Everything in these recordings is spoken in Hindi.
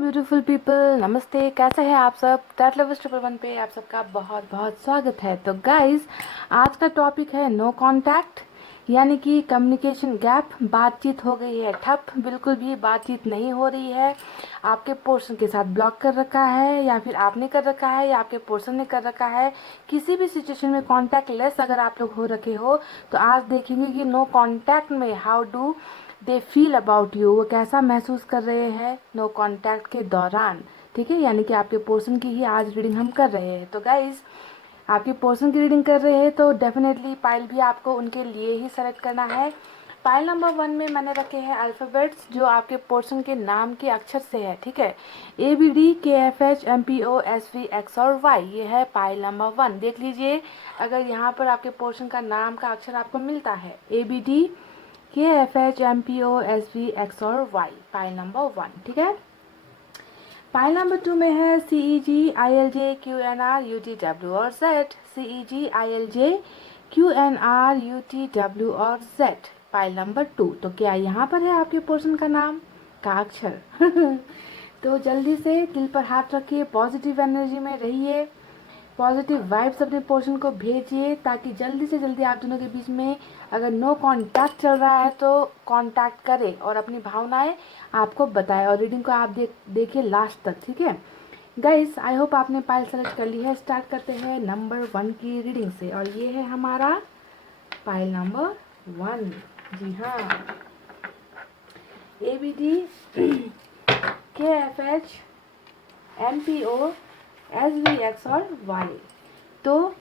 ब्यूटीफुल पीपल, नमस्ते। कैसे हैं आप सब? टैट लवर्स 111 पे आप सबका बहुत बहुत स्वागत है। तो गाइज, आज का टॉपिक है नो कांटेक्ट, यानी कि कम्युनिकेशन गैप। बातचीत हो गई है ठप, बिल्कुल भी बातचीत नहीं हो रही है। आपके पर्सन के साथ ब्लॉक कर रखा है, या फिर आपने कर रखा है, या आपके पर्सन ने कर रखा है। किसी भी सिचुएशन में कॉन्टैक्ट लेस अगर आप लोग हो रखे हो, तो आज देखेंगे कि नो कांटेक्ट में how do they feel about you, वो कैसा महसूस कर रहे हैं नो कांटेक्ट के दौरान। ठीक है, यानी कि आपके पर्सन की ही आज रीडिंग हम कर रहे हैं। तो गाइज, आपके पर्सन की रीडिंग कर रहे हैं तो डेफिनेटली पाइल भी आपको उनके लिए ही सेलेक्ट करना है। पाइल नंबर 1 में मैंने रखे हैं अल्फ़ाबेट्स जो आपके पर्सन के नाम के अक्षर से है। ठीक है, ABD KFH MPO SV X और Y, ये है पाइल नंबर 1। देख लीजिए, अगर यहाँ पर आपके पर्सन का नाम का अक्षर आपको मिलता है ABD KFH MPO SV X और Y, पाइल नंबर 1। ठीक है, पाइल नंबर 2 में है CEGILJQNRUTW और Z, CEGILJQNRUTW और Z, पाइल नंबर 2। तो क्या यहाँ पर है आपके पर्सन का नाम का अक्षर? तो जल्दी से दिल पर हाथ रखिए, पॉजिटिव एनर्जी में रहिए, पॉजिटिव वाइब्स अपने पर्सन को भेजिए, ताकि जल्दी से जल्दी आप दोनों के बीच में अगर नो कांटेक्ट चल रहा है तो कांटेक्ट करे और अपनी भावनाएं आपको बताए। और रीडिंग को आप देखिए लास्ट तक। ठीक है गाइस, आई होप आपने पाइल सेलेक्ट कर ली है। स्टार्ट करते हैं नंबर 1 की रीडिंग से, और ये है हमारा पाइल नंबर 1। जी हाँ, ABD KFH MPO SVX और Y। तो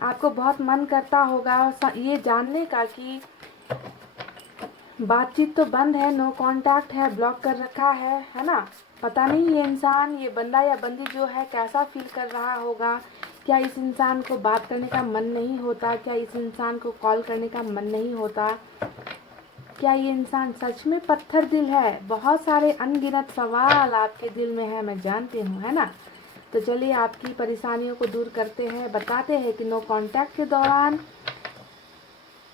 आपको बहुत मन करता होगा ये जानने का कि बातचीत तो बंद है, नो कांटेक्ट है, ब्लॉक कर रखा है ना। पता नहीं ये इंसान, ये बंदा या बंदी जो है कैसा फील कर रहा होगा। क्या इस इंसान को बात करने का मन नहीं होता? क्या इस इंसान को कॉल करने का मन नहीं होता? क्या ये इंसान सच में पत्थर दिल है? बहुत सारे अनगिनत सवाल आपके दिल में है, मैं जानती हूँ, है ना। तो चलिए आपकी परेशानियों को दूर करते हैं, बताते हैं कि नो कांटेक्ट के दौरान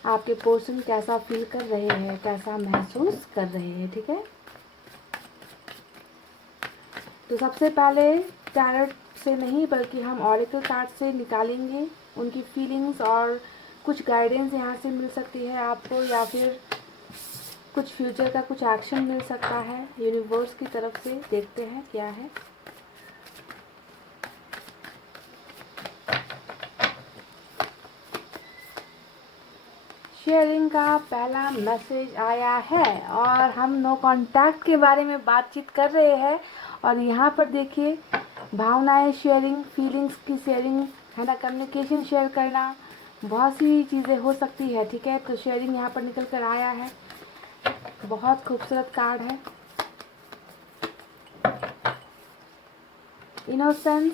आपके पर्सन कैसा फील कर रहे हैं, कैसा महसूस कर रहे हैं। ठीक है, तो सबसे पहले टैरोट से नहीं बल्कि हम ऑरेकल कार्ड से निकालेंगे उनकी फीलिंग्स, और कुछ गाइडेंस यहाँ से मिल सकती है आपको, या फिर कुछ फ्यूचर का कुछ एक्शन मिल सकता है यूनिवर्स की तरफ से। देखते हैं क्या है। शेयरिंग का पहला मैसेज आया है, और हम नो कांटेक्ट के बारे में बातचीत कर रहे हैं। और यहाँ पर देखिए, भावनाएं शेयरिंग, फीलिंग्स की शेयरिंग है ना, कम्युनिकेशन शेयर करना, बहुत सी चीज़ें हो सकती है। ठीक है, तो शेयरिंग यहाँ पर निकल कर आया है। बहुत खूबसूरत कार्ड है, इनोसेंस।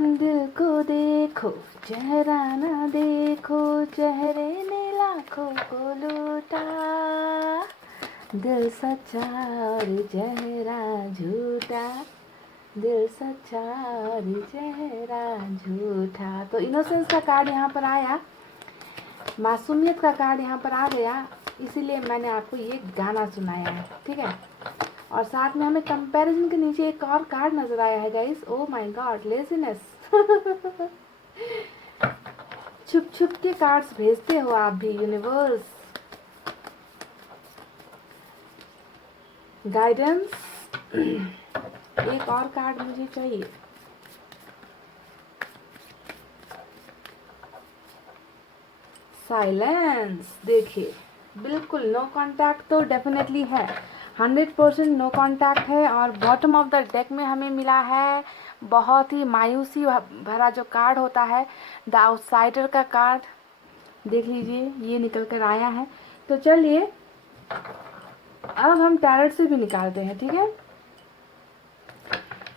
दिल को देखो, चेहरा ना देखो, चेहरे ने लाखों को लूटा। दिल सच्चा और चेहरा झूठा, दिल सच्चा और चेहरा झूठा। तो इनोसेंस का कार्ड यहाँ पर आया, मासूमियत का कार्ड यहाँ पर आ गया, इसीलिए मैंने आपको ये गाना सुनाया है। ठीक है, और साथ में हमें कंपैरिजन के नीचे एक और कार्ड नजर आया है guys. Oh my God, laziness. छुप छुप के कार्ड्स भेजते हो आप भी यूनिवर्स। गाइडेंस। एक और कार्ड मुझे चाहिए। साइलेंस। देखिए, बिल्कुल नो कांटेक्ट तो डेफिनेटली है, 100% नो कांटेक्ट है। और बॉटम ऑफ द डेक में हमें मिला है बहुत ही मायूसी भरा जो कार्ड होता है, द आउटसाइडर का कार्ड। देख लीजिए, ये निकल कर आया है। तो चलिए अब हम टैरोट से भी निकालते हैं। ठीक है,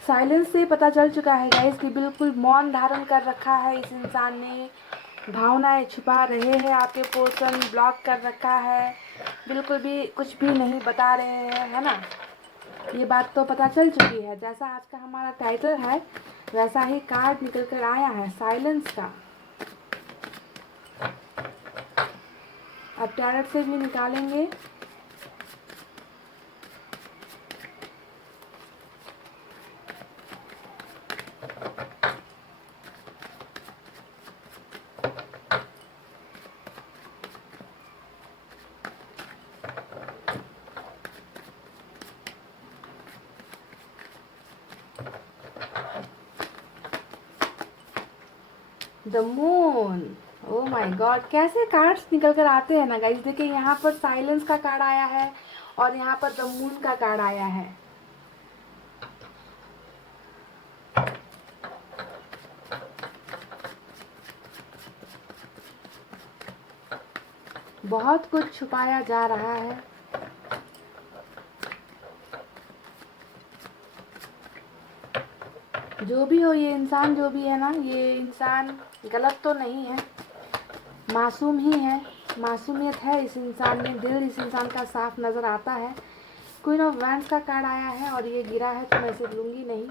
साइलेंस से पता चल चुका है गाइस कि बिल्कुल मौन धारण कर रखा है इस इंसान ने, भावनाएं छुपा रहे हैं आपके पर्सन, ब्लॉक कर रखा है, बिल्कुल भी कुछ भी नहीं बता रहे हैं, है ना। ये बात तो पता चल चुकी है। जैसा आज का हमारा टाइटल है वैसा ही कार्ड निकल कर आया है, साइलेंस का। अब टैरोट से भी निकालेंगे the moon. Oh my God, कैसे कार्ड्स निकल कर आते हैं ना गाइस। देखिए यहाँ पर साइलेंस का कार्ड आया है और यहाँ पर द मून का कार्ड आया है। बहुत कुछ छुपाया जा रहा है। जो भी हो, ये इंसान जो भी है ना, ये इंसान गलत तो नहीं है, मासूम ही है। मासूमियत है इस इंसान में, दिल इस इंसान का साफ नज़र आता है। क्वीन ऑफ वैंड्स का कार्ड आया है और ये गिरा है तो मैं इसे लूँगी नहीं।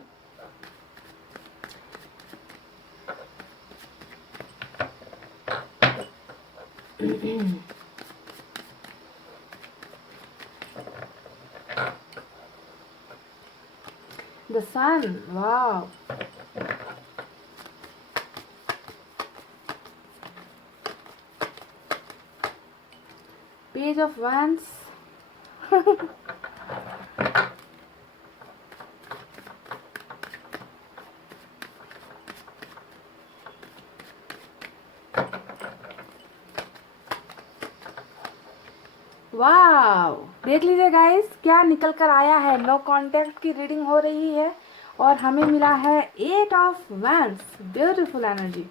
द सन, वाह। Page of wands. वाह, देख लीजिए गाइस क्या निकल कर आया है। नो कांटेक्ट की रीडिंग हो रही है और हमें मिला है 8 of wands. Beautiful energy.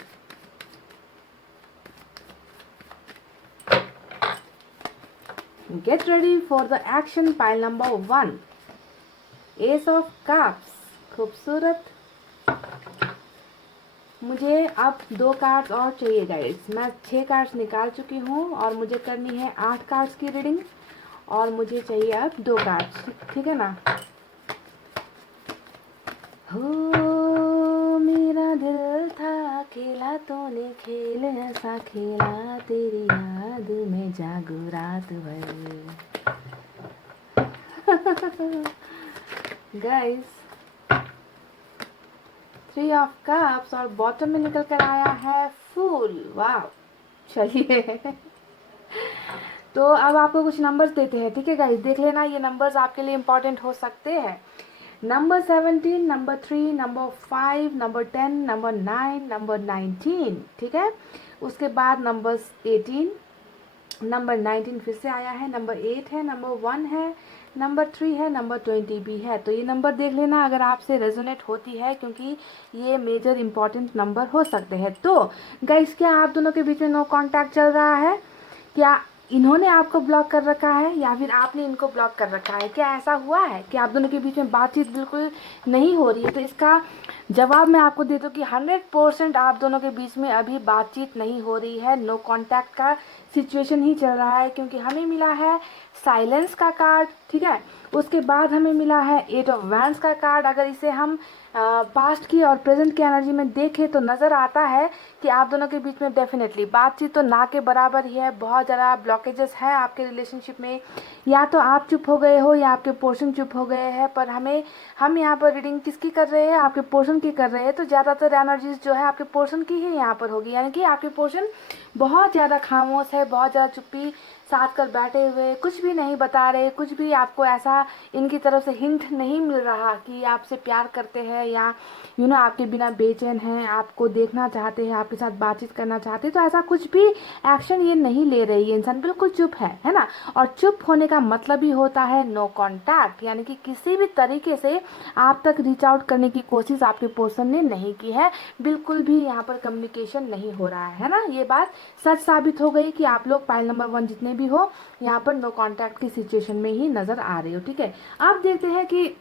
Get ready for the action pile number 1। S of cups, खूबसूरत। मुझे अब 2 कार्ड्स और चाहिए गाइस। मैं 6 कार्ड्स निकाल चुकी हूँ और मुझे करनी है 8 कार्ड्स की रीडिंग और मुझे चाहिए अब 2 कार्ड्स, ठीक है ना। हो मेरा दिल था खेला तूने खेल ऐसा खेला, तेरी याद में जागू रात भर। गाइस 3 ऑफ कप्स और बॉटम में निकल कर आया है फूल। वाह, चलिए तो अब आपको कुछ नंबर्स देते हैं, ठीक है गाइस। देख लेना, ये नंबर्स आपके लिए इम्पोर्टेंट हो सकते हैं। Number 17, number 3, number 5, number 10, number 9, number 19, ठीक है। उसके बाद नंबर 18, नंबर 19 फिर से आया है, नंबर 8 है, नंबर 1 है, नंबर 3 है, नंबर 20 भी है। तो ये नंबर देख लेना अगर आपसे रेजोनेट होती है, क्योंकि ये मेजर इंपॉर्टेंट नंबर हो सकते हैं। तो गाइस क्या आप दोनों के बीच में नो कांटेक्ट चल रहा है? क्या इन्होंने आपको ब्लॉक कर रखा है या फिर आपने इनको ब्लॉक कर रखा है? क्या ऐसा हुआ है कि आप दोनों के बीच में बातचीत बिल्कुल नहीं हो रही है? तो इसका जवाब मैं आपको दे दूँ कि 100% आप दोनों के बीच में अभी बातचीत नहीं हो रही है। नो कांटेक्ट का सिचुएशन ही चल रहा है, क्योंकि हमें मिला है साइलेंस का कार्ड, ठीक है। उसके बाद हमें मिला है 8 ऑफ वैंड्स का कार्ड। अगर इसे हम पास्ट की और प्रेजेंट की एनर्जी में देखें तो नज़र आता है कि आप दोनों के बीच में डेफिनेटली बातचीत तो ना के बराबर ही है। बहुत ज़्यादा ब्लॉकेजेस हैं आपके रिलेशनशिप में, या तो आप चुप हो गए हो या आपके पोर्शन चुप हो गए हैं। पर हम यहाँ पर रीडिंग किसकी कर रहे हैं? आपके पोर्शन की कर रहे हैं। तो ज़्यादातर एनर्जीज जो है आपके पोर्शन की ही यहाँ पर होगी, यानी कि आपके पोर्शन बहुत ज़्यादा खामोश है, बहुत ज़्यादा चुप्पी साथ कर बैठे हुए, कुछ भी नहीं बता रहे, कुछ भी आपको ऐसा इनकी तरफ से हिंट नहीं मिल रहा कि आपसे प्यार करते हैं या आपके बिना बेचैन हैं, आपको देखना चाहते हैं, आपके साथ बातचीत करना चाहते हैं। तो ऐसा कुछ भी एक्शन ये नहीं ले रही है। इंसान बिल्कुल चुप है ना। और चुप होने का मतलब ही होता है नो कांटेक्ट, यानी कि किसी भी तरीके से आप तक रीच आउट करने की कोशिश आपके पर्सन ने नहीं की है। बिल्कुल भी यहाँ पर कम्युनिकेशन नहीं हो रहा है ना। ये बात सच साबित हो गई कि आप लोग पाइल नंबर 1 जितने भी हो यहाँ पर नो कांटेक्ट की सिचुएशन में ही नजर आ रहे हो, ठीक है। आप देखते हैं कि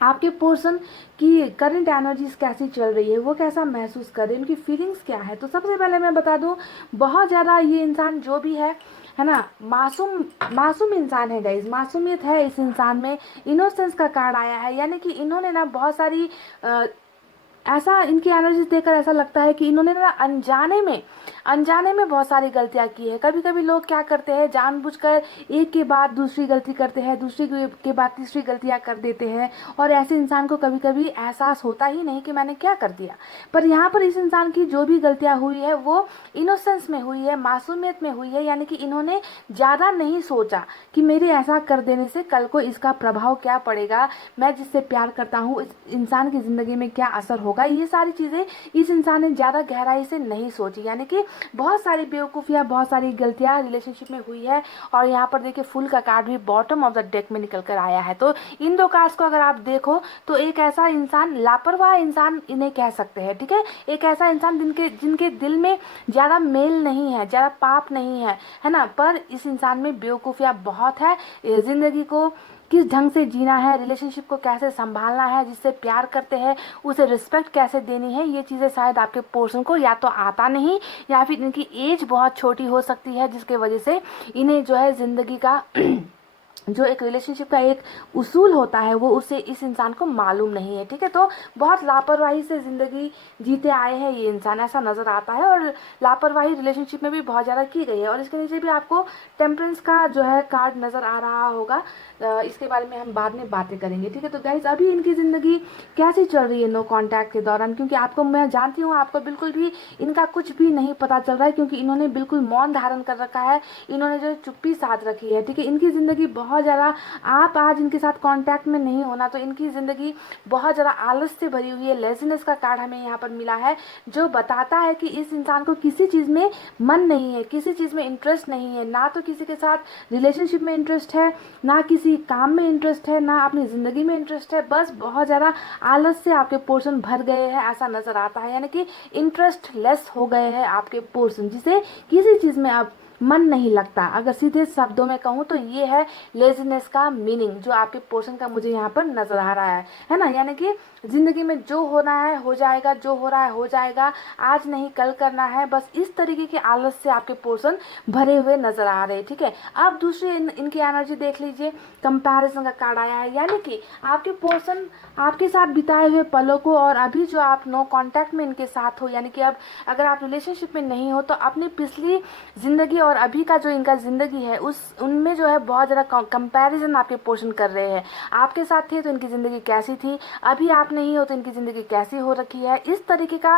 आपके पर्सन की करंट एनर्जीज कैसी चल रही है, वो कैसा महसूस कर रहे हैं, उनकी फीलिंग्स क्या है। तो सबसे पहले मैं बता दूं, बहुत ज़्यादा ये इंसान जो भी है ना, मासूम इंसान है गाइज। मासूमियत है इस इंसान में। इनोसेंस का कार्ड आया है, यानी कि इन्होंने ना बहुत सारी ऐसा इनकी एनर्जीज देखकर ऐसा लगता है कि इन्होंने ना अनजाने में अनजाने में बहुत सारी गलतियां की है। कभी कभी लोग क्या करते हैं, जानबूझकर एक के बाद दूसरी गलती करते हैं, दूसरी के बाद तीसरी गलतियां कर देते हैं, और ऐसे इंसान को कभी कभी एहसास होता ही नहीं कि मैंने क्या कर दिया। पर यहाँ पर इस इंसान की जो भी गलतियां हुई है वो इनोसेंस में हुई है, मासूमियत में हुई है, यानी कि इन्होंने ज़्यादा नहीं सोचा कि मेरे ऐसा कर देने से कल को इसका प्रभाव क्या पड़ेगा, मैं जिससे प्यार करता हूँ इस इंसान की ज़िंदगी में क्या असर होगा। ये सारी चीज़ें इस इंसान ने ज़्यादा गहराई से नहीं सोची, यानी कि बहुत सारी बेवकूफ़ियाँ, बहुत सारी गलतियाँ रिलेशनशिप में हुई है। और यहाँ पर देखिए फुल का कार्ड भी बॉटम ऑफ द डेक में निकल कर आया है। तो इन दो कार्ड्स को अगर आप देखो तो एक ऐसा इंसान, लापरवाह इंसान इन्हें कह सकते हैं, ठीक है। एक ऐसा इंसान जिनके दिल में ज़्यादा मेल नहीं है, ज़्यादा पाप नहीं है ना, पर इस इंसान में बेवकूफ़ियाँ बहुत है। ज़िंदगी को किस ढंग से जीना है, रिलेशनशिप को कैसे संभालना है, जिससे प्यार करते हैं उसे रिस्पेक्ट कैसे देनी है, ये चीज़ें शायद आपके पर्सन को या तो आता नहीं, या फिर इनकी एज बहुत छोटी हो सकती है, जिसके वजह से इन्हें जो है ज़िंदगी का जो एक रिलेशनशिप का एक उसूल होता है वो उसे इस इंसान को मालूम नहीं है, ठीक है। तो बहुत लापरवाही से ज़िंदगी जीते आए हैं ये इंसान, ऐसा नज़र आता है। और लापरवाही रिलेशनशिप में भी बहुत ज़्यादा की गई है। और इसके नीचे भी आपको टेम्परेंस का जो है कार्ड नज़र आ रहा होगा, इसके बारे में हम बाद में बातें करेंगे, ठीक है। तो गाइज अभी इनकी ज़िंदगी कैसी चल रही है नो कॉन्टैक्ट के दौरान, क्योंकि आपको मैं जानती हूँ आपको बिल्कुल भी इनका कुछ भी नहीं पता चल रहा है, क्योंकि इन्होंने बिल्कुल मौन धारण कर रखा है, इन्होंने जो चुप्पी साध रखी है, ठीक है। इनकी ज़िंदगी बहुत ज़्यादा, आप आज इनके साथ कांटेक्ट में नहीं होना तो इनकी ज़िंदगी बहुत ज़्यादा आलस से भरी हुई है। लेज़ीनेस का कार्ड हमें यहाँ पर मिला है, जो बताता है कि इस इंसान को किसी चीज़ में मन नहीं है, किसी चीज़ में इंटरेस्ट नहीं है, ना तो किसी के साथ रिलेशनशिप में इंटरेस्ट है, ना किसी काम में इंटरेस्ट है, ना अपनी ज़िंदगी में इंटरेस्ट है। बस बहुत ज़्यादा आलस से आपके पोर्शन भर गए हैं, ऐसा नज़र आता है, यानी कि इंटरेस्ट लेस हो गए हैं आपके पोर्शन, जिसे किसी चीज़ में अब मन नहीं लगता। अगर सीधे शब्दों में कहूँ तो ये है लेजीनेस का मीनिंग, जो आपके पोर्शन का मुझे यहाँ पर नजर आ रहा है ना। यानी कि जिंदगी में जो होना है हो जाएगा, जो हो रहा है हो जाएगा, आज नहीं कल करना है, बस इस तरीके के आलस से आपके पोर्शन भरे हुए नजर आ रहे हैं, ठीक है। अब दूसरी इनकी एनर्जी देख लीजिए, कंपैरिजन का कार्ड आया है, यानी कि आपके पोर्शन आपके साथ बिताए हुए पलों को, और अभी जो आप नो कांटेक्ट में इनके साथ हो, यानी कि अब अगर आप रिलेशनशिप में नहीं हो तो अपनी पिछली जिंदगी और अभी का जो इनका जिंदगी है उनमें जो है बहुत ज़्यादा कंपैरिजन आपके पोर्शन कर रहे हैं। आपके साथ थे तो इनकी ज़िंदगी कैसी थी, अभी आप नहीं हो तो इनकी ज़िंदगी कैसी हो रखी है। इस तरीके का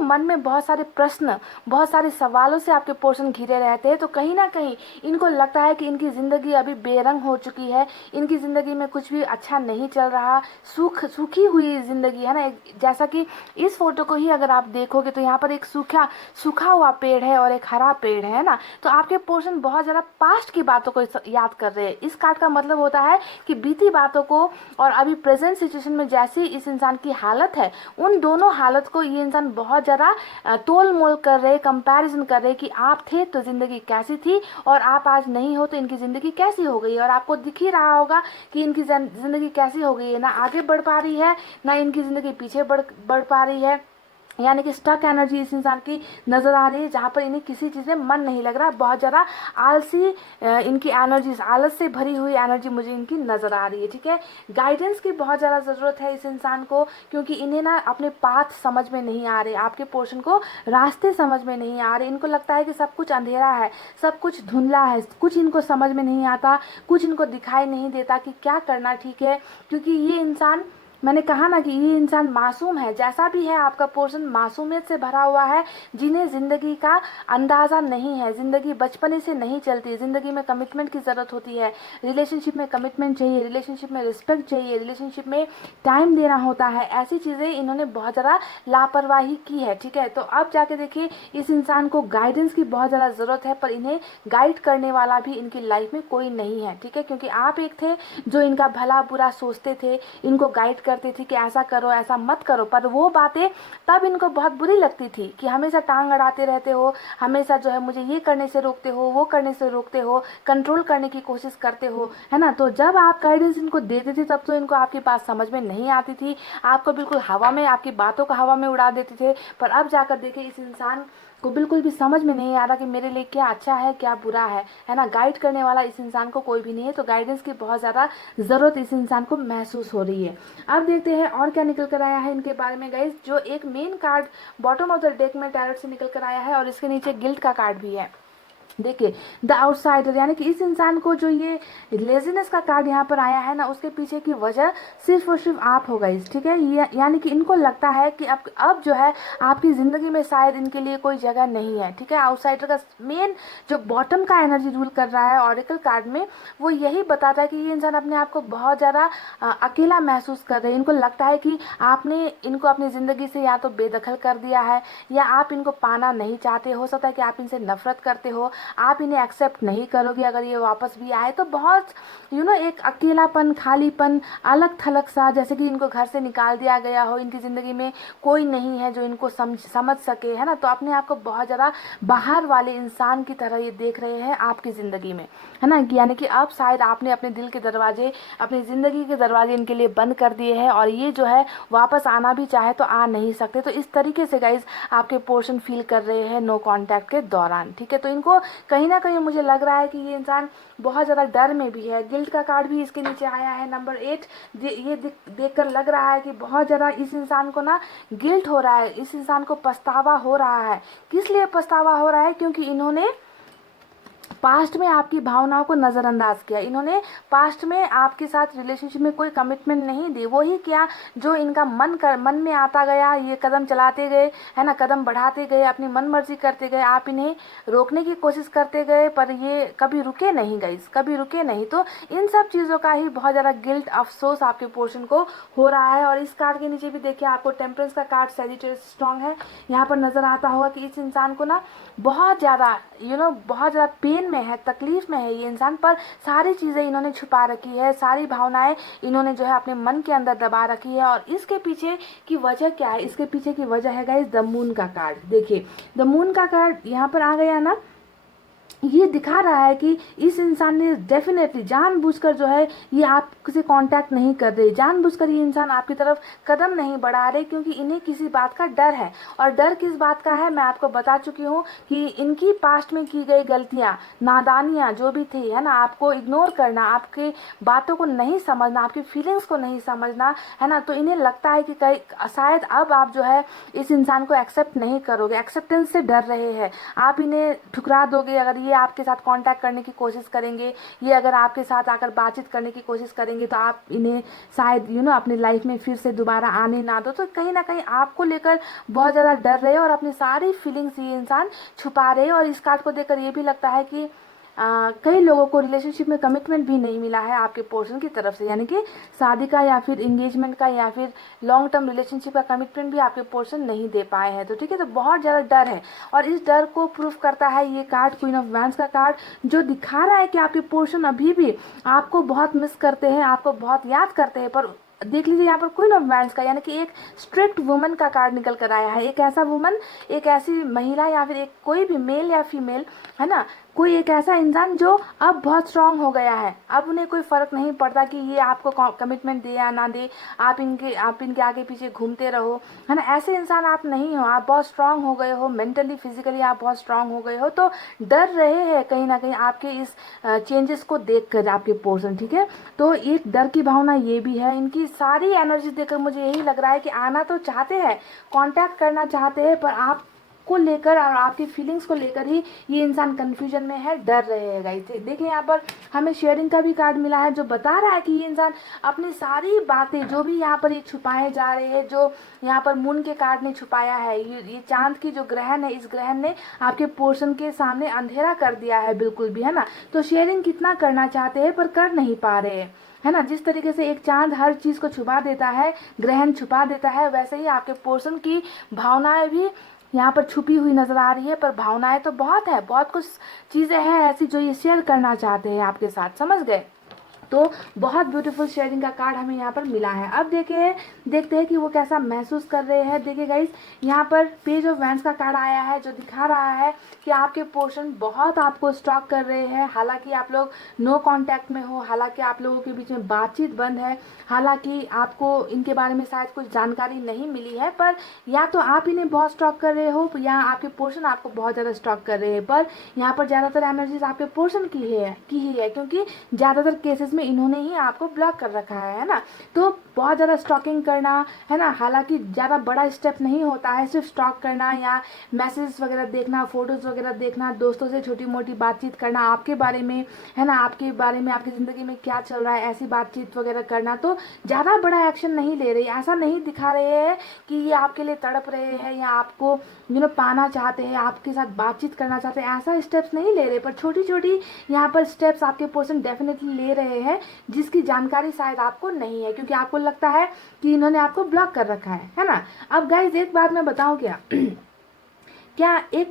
मन में बहुत सारे प्रश्न, बहुत सारे सवालों से आपके पोर्शन घिरे रहते हैं। तो कहीं ना कहीं इनको लगता है कि इनकी ज़िंदगी अभी बेरंग हो चुकी है, इनकी ज़िंदगी में कुछ भी अच्छा नहीं चल रहा, सूखी हुई ज़िंदगी है ना। जैसा कि इस फोटो को ही अगर आप देखोगे तो यहाँ पर एक सूखा हुआ पेड़ है और एक हरा पेड़ है ना। तो आपके पोर्शन बहुत ज़्यादा पास्ट की बातों को याद कर रहे हैं। इस कार्ड का मतलब होता है कि बीती बातों को और अभी प्रेजेंट सिचुएशन में जैसी इस इंसान की हालत है, उन दोनों हालत को ये इंसान बहुत ज़्यादा तोल मोल कर रहे, कंपैरिजन कर रहे कि आप थे तो ज़िंदगी कैसी थी और आप आज नहीं हो तो इनकी ज़िंदगी कैसी हो गई। और आपको दिख ही रहा होगा कि इनकी ज़िंदगी कैसी हो गई है, ना आगे बढ़ पा रही है, ना इनकी ज़िंदगी पीछे बढ़ पा रही है। यानी कि स्टक एनर्जी इस इंसान की नज़र आ रही है, जहाँ पर इन्हें किसी चीज़ में मन नहीं लग रहा, बहुत ज़्यादा आलसी इनकी एनर्जी, आलस से भरी हुई एनर्जी मुझे इनकी नज़र आ रही है, ठीक है। गाइडेंस की बहुत ज़्यादा ज़रूरत है इस इंसान को, क्योंकि इन्हें ना अपने पाथ समझ में नहीं आ रहे, आपके पोर्शन को रास्ते समझ में नहीं आ रहे। इनको लगता है कि सब कुछ अंधेरा है, सब कुछ धुंधला है, कुछ इनको समझ में नहीं आता, कुछ इनको दिखाई नहीं देता कि क्या करना ठीक है। क्योंकि ये इंसान, मैंने कहा ना कि ये इंसान मासूम है, जैसा भी है आपका पोर्शन मासूमियत से भरा हुआ है, जिन्हें ज़िंदगी का अंदाज़ा नहीं है। ज़िंदगी बचपने से नहीं चलती, ज़िंदगी में कमिटमेंट की ज़रूरत होती है, रिलेशनशिप में कमिटमेंट चाहिए, रिलेशनशिप में रिस्पेक्ट चाहिए, रिलेशनशिप में टाइम देना होता है। ऐसी चीज़ें इन्होंने बहुत ज़्यादा लापरवाही की है, ठीक है। तो अब जाके देखिए इस इंसान को गाइडेंस की बहुत ज़्यादा ज़रूरत है, पर इन्हें गाइड करने वाला भी इनकी लाइफ में कोई नहीं है, ठीक है। क्योंकि आप एक थे जो इनका भला बुरा सोचते थे, इनको गाइड करती थी कि ऐसा करो, ऐसा मत करो, पर वो बातें तब इनको बहुत बुरी लगती थी कि हमेशा टांग अड़ाते रहते हो, हमेशा जो है मुझे ये करने से रोकते हो, वो करने से रोकते हो, कंट्रोल करने की कोशिश करते हो, है ना। तो जब आप गाइडेंस इनको देते थे तब तो इनको आपकी बात समझ में नहीं आती थी, आपको बिल्कुल हवा में, आपकी बातों को हवा में उड़ा देते थे। पर अब जाकर देखिए इस इंसान को बिल्कुल भी समझ में नहीं आ रहा कि मेरे लिए क्या अच्छा है क्या बुरा है ना। गाइड करने वाला इस इंसान को कोई भी नहीं है, तो गाइडेंस की बहुत ज़्यादा ज़रूरत इस इंसान को महसूस हो रही है। अब देखते हैं और क्या निकल कर आया है इनके बारे में गाइस। जो एक main card bottom of the deck में टैरोट से निकल कर आया है, और इसके नीचे गिल्ट का कार्ड भी है। देखिए, द आउटसाइडर, यानी कि इस इंसान को जो ये लेजीनेस का कार्ड यहाँ पर आया है ना, उसके पीछे की वजह सिर्फ और सिर्फ आप हो गई, ठीक है। यानी कि इनको लगता है कि अब जो है आपकी ज़िंदगी में शायद इनके लिए कोई जगह नहीं है, ठीक है। आउटसाइडर का मेन जो बॉटम का एनर्जी रूल कर रहा है ऑरेकल कार्ड में, वो यही बताता है कि ये इंसान अपने आप को बहुत ज़्यादा अकेला महसूस कर रहे हैं। इनको लगता है कि आपने इनको अपनी ज़िंदगी से या तो बेदखल कर दिया है, या आप इनको पाना नहीं चाहते। हो सकता है कि आप इनसे नफरत करते हो, आप इन्हें एक्सेप्ट नहीं करोगे अगर ये वापस भी आए तो। बहुत एक अकेलापन, खालीपन, अलग थलग सा, जैसे कि इनको घर से निकाल दिया गया हो, इनकी ज़िंदगी में कोई नहीं है जो इनको समझ सके, है ना। तो अपने आप को बहुत ज़्यादा बाहर वाले इंसान की तरह ये देख रहे हैं आपकी ज़िंदगी में, है ना। यानी कि अब शायद आपने अपने दिल के दरवाजे, अपनी ज़िंदगी के दरवाजे इनके लिए बंद कर दिए हैं, और ये जो है वापस आना भी चाहे तो आ नहीं सकते। तो इस तरीके से गाइज आपके पोर्शन फील कर रहे हैं नो कॉन्टैक्ट के दौरान, ठीक है। तो इनको कहीं ना कहीं मुझे लग रहा है कि ये इंसान बहुत ज़्यादा डर में भी है। गिल्ट का कार्ड भी इसके नीचे आया है, नंबर 8। ये देखकर लग रहा है कि बहुत ज़्यादा इस इंसान को ना गिल्ट हो रहा है, इस इंसान को पछतावा हो रहा है। किस लिए पछतावा हो रहा है? क्योंकि इन्होंने पास्ट में आपकी भावनाओं को नज़रअंदाज किया, इन्होंने पास्ट में आपके साथ रिलेशनशिप में कोई कमिटमेंट नहीं दी। वही क्या जो इनका मन में आता गया, ये कदम चलाते गए, है ना, कदम बढ़ाते गए, अपनी मन मर्जी करते गए। आप इन्हें रोकने की कोशिश करते गए, पर ये कभी रुके नहीं गाइस, कभी रुके नहीं। तो इन सब चीज़ों का ही बहुत ज़्यादा गिल्ट, अफसोस आपके पोर्शन को हो रहा है। और इस कार्ड के नीचे भी देखिए, आपको टेम्परेंस का कार्ड सैजिटेरियस स्ट्रॉन्ग है, यहाँ पर नज़र आता होगा कि इस इंसान को ना बहुत ज़्यादा बहुत ज़्यादा पेन में है, तकलीफ में है ये इंसान, पर सारी चीज़ें इन्होंने छुपा रखी है, सारी भावनाएं इन्होंने जो है अपने मन के अंदर दबा रखी है। और इसके पीछे की वजह क्या है? इसके पीछे की वजह है गाइस द मून का कार्ड। देखिए, द मून का कार्ड यहाँ पर आ गया ना, ये दिखा रहा है कि इस इंसान ने डेफिनेटली जानबूझकर जो है ये आपसे कांटेक्ट नहीं कर रहे, जानबूझकर ये इंसान आपकी तरफ कदम नहीं बढ़ा रहे, क्योंकि इन्हें किसी बात का डर है। और डर किस बात का है मैं आपको बता चुकी हूँ कि इनकी पास्ट में की गई गलतियाँ, नादानियाँ जो भी थी, है ना, आपको इग्नोर करना, आपकी बातों को नहीं समझना, आपकी फीलिंग्स को नहीं समझना, है ना। तो इन्हें लगता है कि शायद अब आप जो है इस इंसान को एक्सेप्ट नहीं करोगे, एक्सेप्टेंस से डर रहे हैं, आप इन्हें ठुकरा दोगे अगर ये आपके साथ कांटेक्ट करने की कोशिश करेंगे, ये अगर आपके साथ आकर बातचीत करने की कोशिश करेंगे, तो आप इन्हें शायद अपनी लाइफ में फिर से दोबारा आने ना दो। तो कहीं ना कहीं आपको लेकर बहुत ज़्यादा डर रहे हो, और अपनी सारी फीलिंग्स ये इंसान छुपा रहे हो। और इस कार्ड को देखकर ये भी लगता है कि कई लोगों को रिलेशनशिप में कमिटमेंट भी नहीं मिला है आपके पोर्शन की तरफ से, यानी कि शादी का या फिर एंगेजमेंट का या फिर लॉन्ग टर्म रिलेशनशिप का कमिटमेंट भी आपके पोर्शन नहीं दे पाए हैं। तो ठीक है, तो बहुत ज़्यादा डर है, और इस डर को प्रूफ करता है ये कार्ड, क्वीन ऑफ वैंड्स का कार्ड, जो दिखा रहा है कि आपके पोर्शन अभी भी आपको बहुत मिस करते हैं, आपको बहुत याद करते हैं। पर देख लीजिए यहाँ पर क्वीन ऑफ वैंड्स का, यानी कि एक स्ट्रिक्ट वुमन का कार्ड निकल कर आया है। एक ऐसा वुमन, एक ऐसी महिला, या फिर एक कोई भी मेल या फीमेल, है ना, कोई एक ऐसा इंसान जो अब बहुत स्ट्रांग हो गया है। अब उन्हें कोई फर्क नहीं पड़ता कि ये आपको कमिटमेंट दे या ना दे, आप इनके आगे पीछे घूमते रहो, है ना। ऐसे इंसान आप नहीं हो, आप बहुत स्ट्रांग हो गए हो, मेंटली फिजिकली आप बहुत स्ट्रांग हो गए हो। तो डर रहे हैं कहीं ना कहीं आपके इस चेंजेस को देख कर आपके पर्सन, ठीक है। तो एक डर की भावना ये भी है। इनकी सारी एनर्जी देखकर मुझे यही लग रहा है कि आना तो चाहते हैं, कांटेक्ट करना चाहते हैं, पर आप को लेकर और आपकी फीलिंग्स को लेकर ही ये इंसान कंफ्यूजन में है, डर रहे हैं गाइस। देखिए, यहाँ पर हमें शेयरिंग का भी कार्ड मिला है, जो बता रहा है कि ये इंसान अपनी सारी बातें जो भी यहाँ पर ये छुपाए जा रहे हैं, जो यहाँ पर मून के कार्ड ने छुपाया है, ये चांद की जो ग्रहण है, इस ग्रहण ने आपके पोर्शन के सामने अंधेरा कर दिया है बिल्कुल भी, है ना। तो शेयरिंग कितना करना चाहते हैं पर कर नहीं पा रहे हैं, है ना। जिस तरीके से एक चांद हर चीज को छुपा देता है, ग्रहण छुपा देता है, वैसे ही आपके पोर्शन की भावनाएं भी यहाँ पर छुपी हुई नजर आ रही है। पर भावनाएं तो बहुत है, बहुत कुछ चीजें हैं ऐसी जो ये शेयर करना चाहते हैं आपके साथ, समझ गए। तो बहुत ब्यूटीफुल शेयरिंग का कार्ड हमें यहाँ पर मिला है। अब देखते हैं कि वो कैसा महसूस कर रहे हैं। देखिए गाइस, यहाँ पर पेज ऑफ वैंड्स का कार्ड आया है जो दिखा रहा है कि आपके पोर्शन बहुत आपको स्टॉक कर रहे हैं। हालांकि आप लोग नो कांटेक्ट में हो, हालांकि आप लोगों के बीच में बातचीत बंद है, हालांकि आपको इनके बारे में शायद कुछ जानकारी नहीं मिली है, पर या तो आप इन्हें बहुत स्टॉक कर रहे हो या आपके पोर्शन आपको बहुत ज़्यादा स्टॉक कर रहे हैं। पर यहाँ पर ज़्यादातर एनर्जीज आपके पोर्शन की ही है क्योंकि ज़्यादातर केसेस में इन्होंने ही आपको ब्लॉक कर रखा है ना। तो बहुत ज़्यादा स्टॉकिंग करना है ना, हालांकि ज़्यादा बड़ा स्टेप नहीं होता है सिर्फ स्टॉक करना या मैसेज वगैरह देखना, फोटोज़ वगैरह देखना, दोस्तों से छोटी मोटी बातचीत करना आपके बारे में, है ना, आपके बारे में, आपकी ज़िंदगी में क्या चल रहा है ऐसी बातचीत वगैरह करना। तो ज़्यादा बड़ा एक्शन नहीं ले रही, ऐसा नहीं दिखा रहे हैं कि ये आपके लिए तड़प रहे हैं या आपको पाना चाहते हैं, आपके साथ बातचीत करना चाहते हैं, ऐसा स्टेप्स नहीं ले रहे। पर छोटी छोटी यहाँ पर स्टेप्स आपके पर्सन डेफिनेटली ले रहे हैं जिसकी जानकारी शायद आपको नहीं है क्योंकि आपको लगता है कि इन्होंने आपको ब्लॉक कर रखा है ना। अब गाइज एक बात मैं बताऊं क्या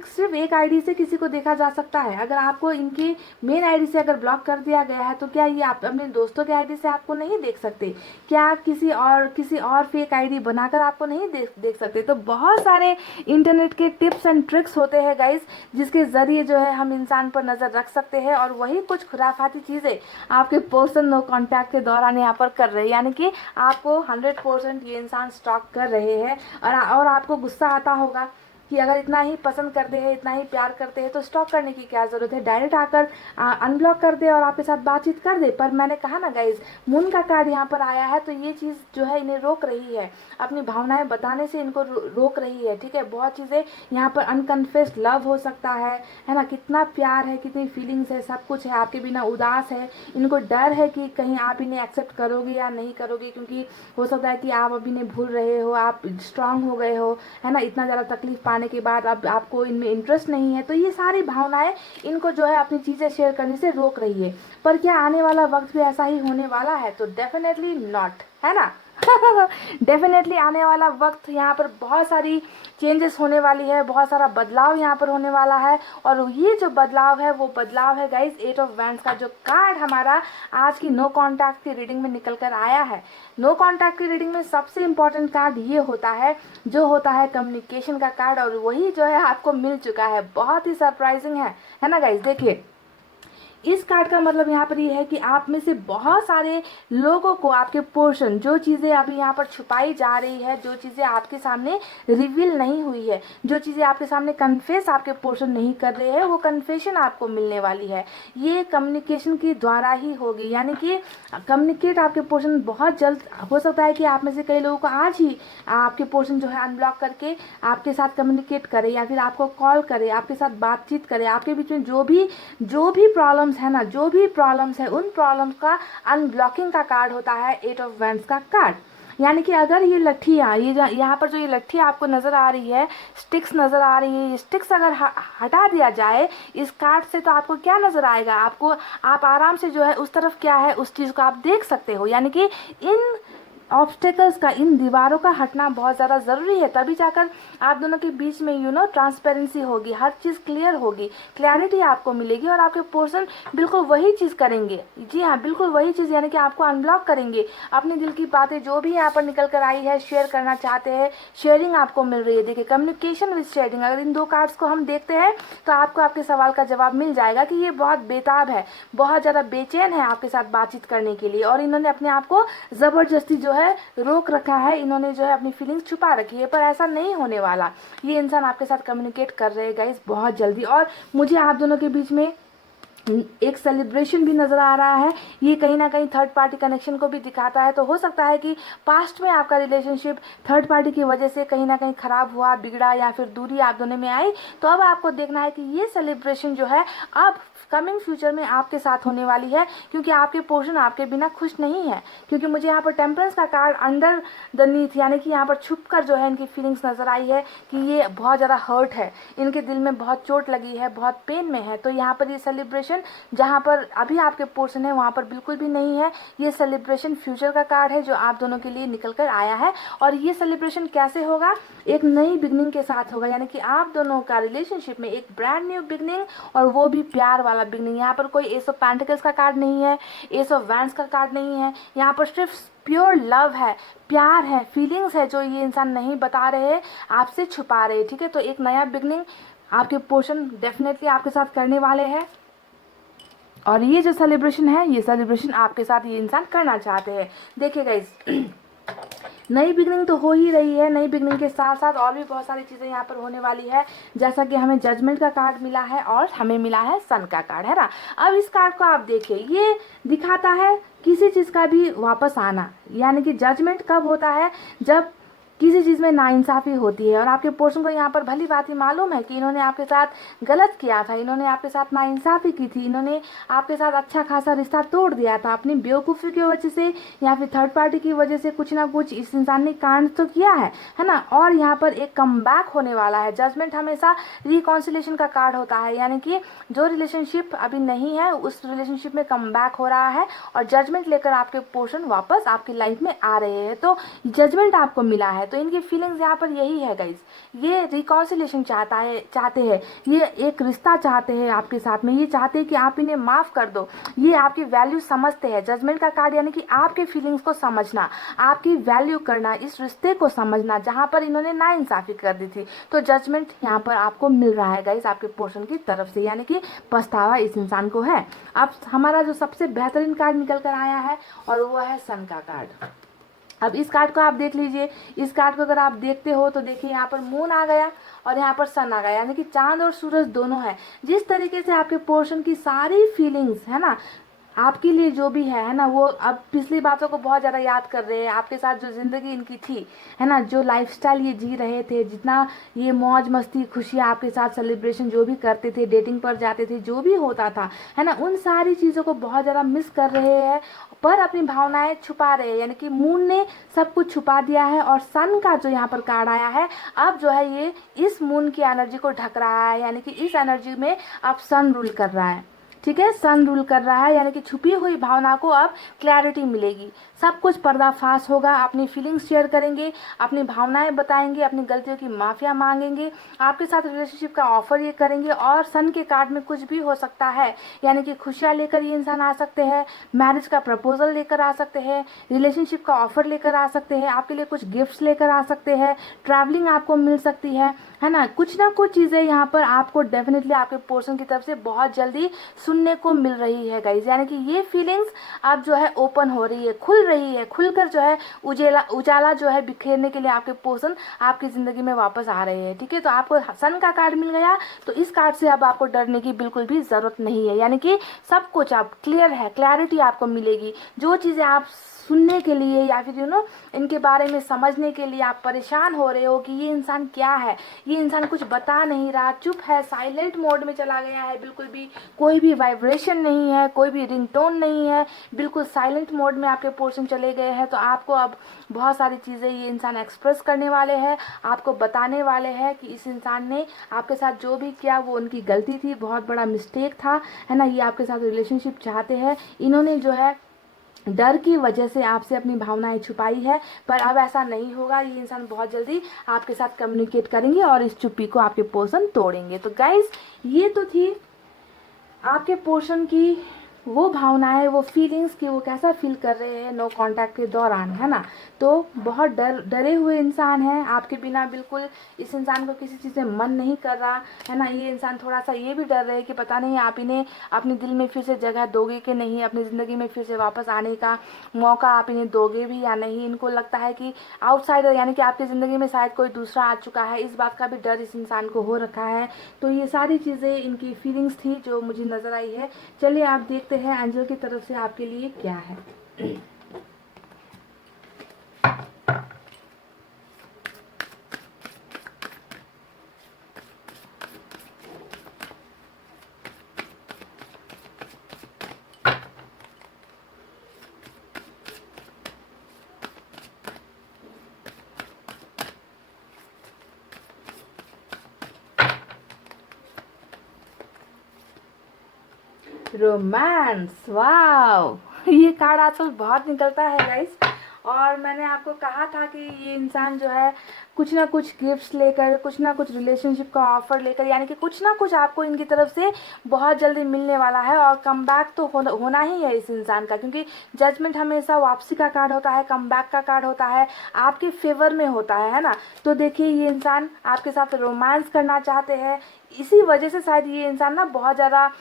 सिर्फ एक आईडी से किसी को देखा जा सकता है? अगर आपको इनकी मेन आईडी से अगर ब्लॉक कर दिया गया है तो क्या ये आप अपने दोस्तों के आईडी से आपको नहीं देख सकते? क्या किसी और फेक आईडी बनाकर आपको नहीं देख सकते? तो बहुत सारे इंटरनेट के टिप्स एंड ट्रिक्स होते हैं गाइस जिसके जरिए जो है हम इंसान पर नज़र रख सकते हैं और वही कुछ खुराफाती चीज़ें आपके पर्सन नो कॉन्टैक्ट के दौरान यहाँ पर कर रहे हैं, यानी कि आपको 100% ये इंसान स्टॉक कर रहे हैं। और आपको गुस्सा आता होगा कि अगर इतना ही पसंद करते हैं, इतना ही प्यार करते हैं तो स्टॉक करने की क्या ज़रूरत है, डायरेक्ट आकर अनब्लॉक कर दे और आपके साथ बातचीत कर दे। पर मैंने कहा ना गाइज, मून का कार्ड यहाँ पर आया है तो ये चीज़ जो है इन्हें रोक रही है, अपनी भावनाएं बताने से इनको रोक रही है। ठीक है, बहुत चीज़ें यहाँ पर अनकन्फेस्ड लव हो सकता है ना, कितना प्यार है, कितनी फीलिंग्स है, सब कुछ है, आपके बिना उदास है, इनको डर है कि कहीं आप इन्हें एक्सेप्ट करोगे या नहीं करोगे, क्योंकि हो सकता है कि आप अभी इन्हें भूल रहे हो, आप स्ट्रांग हो गए हो, है ना, इतना ज़्यादा तकलीफ पाने के बाद अब आपको इनमें इंटरेस्ट नहीं है। तो ये सारी भावनाएं इनको जो है अपनी चीज़ें शेयर करने से रोक रही है। पर क्या आने वाला वक्त भी ऐसा ही होने वाला है? तो डेफिनेटली नॉट, है ना। डेफिनेटली आने वाला वक्त यहाँ पर बहुत सारी चेंजेस होने वाली है, बहुत सारा बदलाव यहाँ पर होने वाला है। और ये जो बदलाव है वो बदलाव है गाइज 8 ऑफ वैंड्स का, जो कार्ड हमारा आज की नो कॉन्टैक्ट की रीडिंग में निकल कर आया है। नो कॉन्टैक्ट की रीडिंग में सबसे इम्पोर्टेंट कार्ड ये होता है जो होता है कम्युनिकेशन का कार्ड, और वही जो है आपको मिल चुका है। बहुत ही सरप्राइजिंग है ना गाइज। देखिए, इस कार्ड का मतलब यहाँ पर ये है कि आप में से बहुत सारे लोगों को आपके पोर्शन, जो चीज़ें अभी यहाँ पर छुपाई जा रही है, जो चीज़ें आपके सामने रिवील नहीं हुई है, जो चीज़ें आपके सामने कन्फेस आपके पोर्शन नहीं कर रहे हैं, वो कन्फेशन आपको मिलने वाली है। ये कम्युनिकेशन के द्वारा ही होगी, यानी कि कम्युनिकेट आपके पोर्शन बहुत जल्द हो सकता है कि आप में से कई लोगों को आज ही आपके पोर्शन जो है अनब्लॉक करके आपके साथ कम्युनिकेट करे या फिर आपको कॉल करे, आपके साथ बातचीत करे, आपके बीच में जो भी प्रॉब्लम है ना, जो भी प्रॉब्लम्स है उन प्रॉब्लम्स का अनब्लॉकिंग का कार्ड होता है 8 ऑफ वैंड्स का कार्ड। यानी कि अगर ये लट्ठियाँ, यहाँ पर जो ये लट्ठी आपको नज़र आ रही है, स्टिक्स नज़र आ रही है, ये स्टिक्स अगर हटा दिया जाए इस कार्ड से तो आपको क्या नज़र आएगा? आप आराम से जो है उस तरफ क्या है उस चीज़ को आप देख सकते हो। यानी कि इन ऑब्स्टेकल्स का, इन दीवारों का हटना बहुत ज़्यादा ज़रूरी है, तभी जाकर आप दोनों के बीच में ट्रांसपेरेंसी होगी, हर चीज़ क्लियर होगी, क्लैरिटी आपको मिलेगी और आपके पर्सन बिल्कुल वही चीज़ करेंगे। जी हाँ, बिल्कुल वही चीज़, यानी कि आपको अनब्लॉक करेंगे। अपने दिल की बातें जो भी यहाँ पर निकल कर आई है, शेयर करना चाहते हैं, शेयरिंग आपको मिल रही है। देखिए, कम्युनिकेशन विद शेयरिंग, अगर इन दो कार्ड्स को हम देखते हैं तो आपको आपके सवाल का जवाब मिल जाएगा कि ये बहुत बेताब है, बहुत ज़्यादा बेचैन है आपके साथ बातचीत करने के लिए, और इन्होंने अपने आप को ज़बरदस्ती जो है रोक रखा है, इन्होंने जो है अपनी फीलिंग्स छुपा रखी है। पर ऐसा नहीं होने वाला, ये इंसान आपके साथ कम्युनिकेट कर रहे हैं गाइस बहुत जल्दी। और मुझे आप दोनों के बीच में एक सेलिब्रेशन भी नज़र आ रहा है, ये कहीं ना कहीं थर्ड पार्टी कनेक्शन को भी दिखाता है। तो हो सकता है कि पास्ट में आपका रिलेशनशिप थर्ड पार्टी की वजह से कहीं ना कहीं ख़राब हुआ, बिगड़ा, या फिर दूरी आप दोनों में आई। तो अब आपको देखना है कि ये सेलिब्रेशन जो है अब कमिंग फ्यूचर में आपके साथ होने वाली है, क्योंकि आपके पोर्शन आपके बिना खुश नहीं है। क्योंकि मुझे यहाँ पर टेम्परेंस का कार्ड अंडर द नीथ, यानी कि यहाँ पर छुप कर जो है इनकी फीलिंग्स नज़र आई है कि ये बहुत ज़्यादा हर्ट है, इनके दिल में बहुत चोट लगी है, बहुत पेन में है। तो यहाँ पर ये सेलिब्रेशन सेलिब्रेशन जहाँ पर अभी आपके पोर्शन है वहाँ पर बिल्कुल भी नहीं है। ये सेलिब्रेशन फ्यूचर का कार्ड है जो आप दोनों के लिए निकल कर आया है। और ये सेलिब्रेशन कैसे होगा, एक नई बिगनिंग के साथ होगा, यानी कि आप दोनों का रिलेशनशिप में एक ब्रांड न्यू बिगनिंग, और वो भी प्यार वाला बिगनिंग। यहाँ पर कोई एस ऑफ पेंटिकल्स का कार्ड नहीं है, एस ऑफ वैंड्स का कार्ड नहीं है, यहाँ पर सिर्फ प्योर लव है, प्यार है, फीलिंग्स है जो ये इंसान नहीं बता रहे, आपसे छुपा रहे। ठीक है, तो एक नया बिगनिंग आपके पोर्शन डेफिनेटली आपके साथ करने वाले हैं। और ये जो सेलिब्रेशन है, ये सेलिब्रेशन आपके साथ ये इंसान करना चाहते हैं। देखिए गाइस, नई बिगनिंग तो हो ही रही है, नई बिगनिंग के साथ साथ और भी बहुत सारी चीज़ें यहाँ पर होने वाली है। जैसा कि हमें जजमेंट का कार्ड मिला है और हमें मिला है सन का कार्ड, है ना। अब इस कार्ड को आप देखिए, ये दिखाता है किसी चीज़ का भी वापस आना, यानी कि जजमेंट कब होता है, जब किसी चीज़ में नाइंसाफ़ी होती है। और आपके पोर्शन को यहाँ पर भली बात ही मालूम है कि इन्होंने आपके साथ गलत किया था, इन्होंने आपके साथ नाइंसाफ़ी की थी, इन्होंने आपके साथ अच्छा खासा रिश्ता तोड़ दिया था अपनी बेवकूफ़ी की वजह से या फिर थर्ड पार्टी की वजह से। कुछ ना कुछ इस इंसान ने कांड तो किया है ना। और यहाँ पर एक कमबैक होने वाला है। जजमेंट हमेशा रिकॉन्सिलेशन का कार्ड होता है, यानी कि जो रिलेशनशिप अभी नहीं है उस रिलेशनशिप में कमबैक हो रहा है और जजमेंट लेकर आपके पोर्शन वापस आपकी लाइफ में आ रहे हैं। तो जजमेंट आपको मिला है, तो इनकी फीलिंग्स यहाँ पर यही है गाइज, ये रिकॉन्सिलेशन चाहते हैं, ये एक रिश्ता चाहते हैं आपके साथ में, ये चाहते हैं कि आप इन्हें माफ़ कर दो, ये आपकी वैल्यू समझते हैं। जजमेंट का कार्ड यानी कि आपके फीलिंग्स को समझना, आपकी वैल्यू करना, इस रिश्ते को समझना जहाँ पर इन्होंने नाइंसाफ़ी कर दी थी। तो जजमेंट यहाँ पर आपको मिल रहा है गाइज आपके पोर्शन की तरफ से, यानी कि पछतावा इस इंसान को है। अब हमारा जो सबसे बेहतरीन कार्ड निकल कर आया है और वो है सन का कार्ड। अब इस कार्ड को आप देख लीजिए, इस कार्ड को अगर आप देखते हो तो देखिए यहाँ पर मून आ गया और यहाँ पर सन आ गया, यानी कि चांद और सूरज दोनों है। जिस तरीके से आपके पोर्शन की सारी फीलिंग्स है ना आपके लिए जो भी है ना, वो अब पिछली बातों को बहुत ज़्यादा याद कर रहे हैं। आपके साथ जो ज़िंदगी इनकी थी है ना, जो लाइफस्टाइल ये जी रहे थे, जितना ये मौज मस्ती खुशियाँ आपके साथ सेलिब्रेशन जो भी करते थे, डेटिंग पर जाते थे, जो भी होता था है ना, उन सारी चीज़ों को बहुत ज़्यादा मिस कर रहे हैं, पर अपनी भावनाएं छुपा रहे हैं। यानी कि मून ने सब कुछ छुपा दिया है और सन का जो यहाँ पर कार्ड आया है, अब जो है ये इस मून की एनर्जी को ढक रहा है, यानी कि इस एनर्जी में अब सन रूल कर रहा है। ठीक है, सन रूल कर रहा है, यानी कि छुपी हुई भावना को अब क्लैरिटी मिलेगी, सब कुछ पर्दाफाश होगा। अपनी फीलिंग्स शेयर करेंगे, अपनी भावनाएं बताएंगे, अपनी गलतियों की माफिया मांगेंगे, आपके साथ रिलेशनशिप का ऑफर ये करेंगे। और सन के कार्ड में कुछ भी हो सकता है, यानी कि खुशियाँ लेकर ये इंसान आ सकते हैं, मैरिज का प्रपोजल लेकर आ सकते हैं, रिलेशनशिप का ऑफर लेकर आ सकते हैं, आपके लिए कुछ गिफ्ट्स लेकर आ सकते हैं, ट्रैवलिंग आपको मिल सकती है ना कुछ चीज़ें यहाँ पर आपको डेफिनेटली आपके पोर्शन की तरफ से बहुत जल्दी सुनने को मिल रही है गाइज। यानी कि ये फीलिंग्स अब जो है ओपन हो रही है, खुल रही है, खुलकर जो है उजाला जो है बिखेरने के लिए आपके पोर्शन आपकी ज़िंदगी में वापस आ रहे हैं। ठीक है, तो आपको सन का कार्ड मिल गया, तो इस कार्ड से अब आपको डरने की बिल्कुल भी ज़रूरत नहीं है। यानी कि सब कुछ अब क्लियर है, क्लैरिटी आपको मिलेगी। जो चीज़ें आप सुनने के लिए या फिर इनके बारे में समझने के लिए आप परेशान हो रहे हो कि ये इंसान क्या है, ये इंसान कुछ बता नहीं रहा, चुप है, साइलेंट मोड में चला गया है, बिल्कुल भी कोई भी वाइब्रेशन नहीं है, कोई भी रिंगटोन नहीं है, बिल्कुल साइलेंट मोड में आपके पोर्शन चले गए हैं। तो आपको अब बहुत सारी चीज़ें ये इंसान एक्सप्रेस करने वाले हैं, आपको बताने वाले हैं कि इस इंसान ने आपके साथ जो भी किया वो उनकी गलती थी, बहुत बड़ा मिस्टेक था, है ना। ये आपके साथ रिलेशनशिप चाहते हैं, इन्होंने जो है डर की वजह से आपसे अपनी भावनाएं छुपाई है, पर अब ऐसा नहीं होगा। ये इंसान बहुत जल्दी आपके साथ कम्युनिकेट करेंगे और इस चुप्पी को आपके पोर्शन तोड़ेंगे। तो गाइस, ये तो थी आपके पोर्शन की वो भावनाएं, वो फीलिंग्स कि वो कैसा फील कर रहे हैं नो कांटेक्ट के दौरान, है ना। तो बहुत डरे हुए इंसान हैं आपके बिना, बिल्कुल इस इंसान को किसी चीज़ से मन नहीं कर रहा है ना। ये इंसान थोड़ा सा ये भी डर रहे कि पता नहीं आप इन्हें अपने दिल में फिर से जगह दोगे कि नहीं, अपनी ज़िंदगी में फिर से वापस आने का मौका आप इन्हें दोगे भी या नहीं। इनको लगता है कि आउटसाइडर यानी कि आपकी ज़िंदगी में शायद कोई दूसरा आ चुका है, इस बात का भी डर इस इंसान को हो रखा है। तो ये सारी चीज़ें इनकी फीलिंग्स थी जो मुझे नज़र आई है। चलिए आप देखते हैं एंजल की तरफ से आपके लिए क्या है। Romance, wow. ये कार्ड आजकल बहुत निकलता है गाइस, और मैंने आपको कहा था कि ये इंसान जो है कुछ ना कुछ गिफ्ट्स लेकर, कुछ ना कुछ रिलेशनशिप का ऑफर लेकर, यानी कि कुछ ना कुछ आपको इनकी तरफ से बहुत जल्दी मिलने वाला है। और कम बैक तो होना ही है इस इंसान का, क्योंकि जजमेंट हमेशा वापसी का कार्ड होता है, कम बैक का कार्ड होता है, आपके फेवर में होता है ना। तो देखिए, ये इंसान आपके साथ रोमांस करना चाहते हैं। इसी वजह से शायद ये इंसान ना बहुत ज़्यादा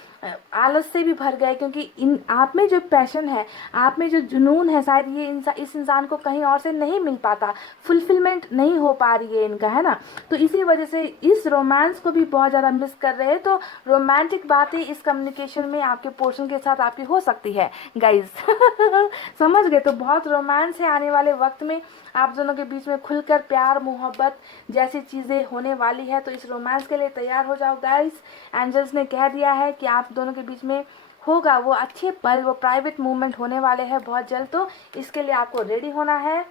आलस से भी भर गए, क्योंकि इन आप में जो पैशन है, आप में जो जुनून है, शायद ये इस इंसान को कहीं और से नहीं मिल पाता, फुलफिलमेंट नहीं हो पा रही है इनका, है ना। तो इसी वजह से इस रोमांस को भी बहुत ज़्यादा मिस कर रहे हैं। तो रोमांटिक बातें इस कम्युनिकेशन में आपके पोर्शन के साथ आपकी हो सकती है गाइज। समझ गए? तो बहुत रोमांस है आने वाले वक्त में, आप दोनों के बीच में खुलकर प्यार मोहब्बत जैसी चीज़ें होने वाली है। तो इस रोमांस के लिए तैयार हो जाओ गाइस। एंजल्स ने कह दिया है कि आप दोनों के बीच में होगा वो अच्छे पल, वो प्राइवेट मूवमेंट होने वाले हैं बहुत जल्द। तो इसके लिए आपको रेडी होना है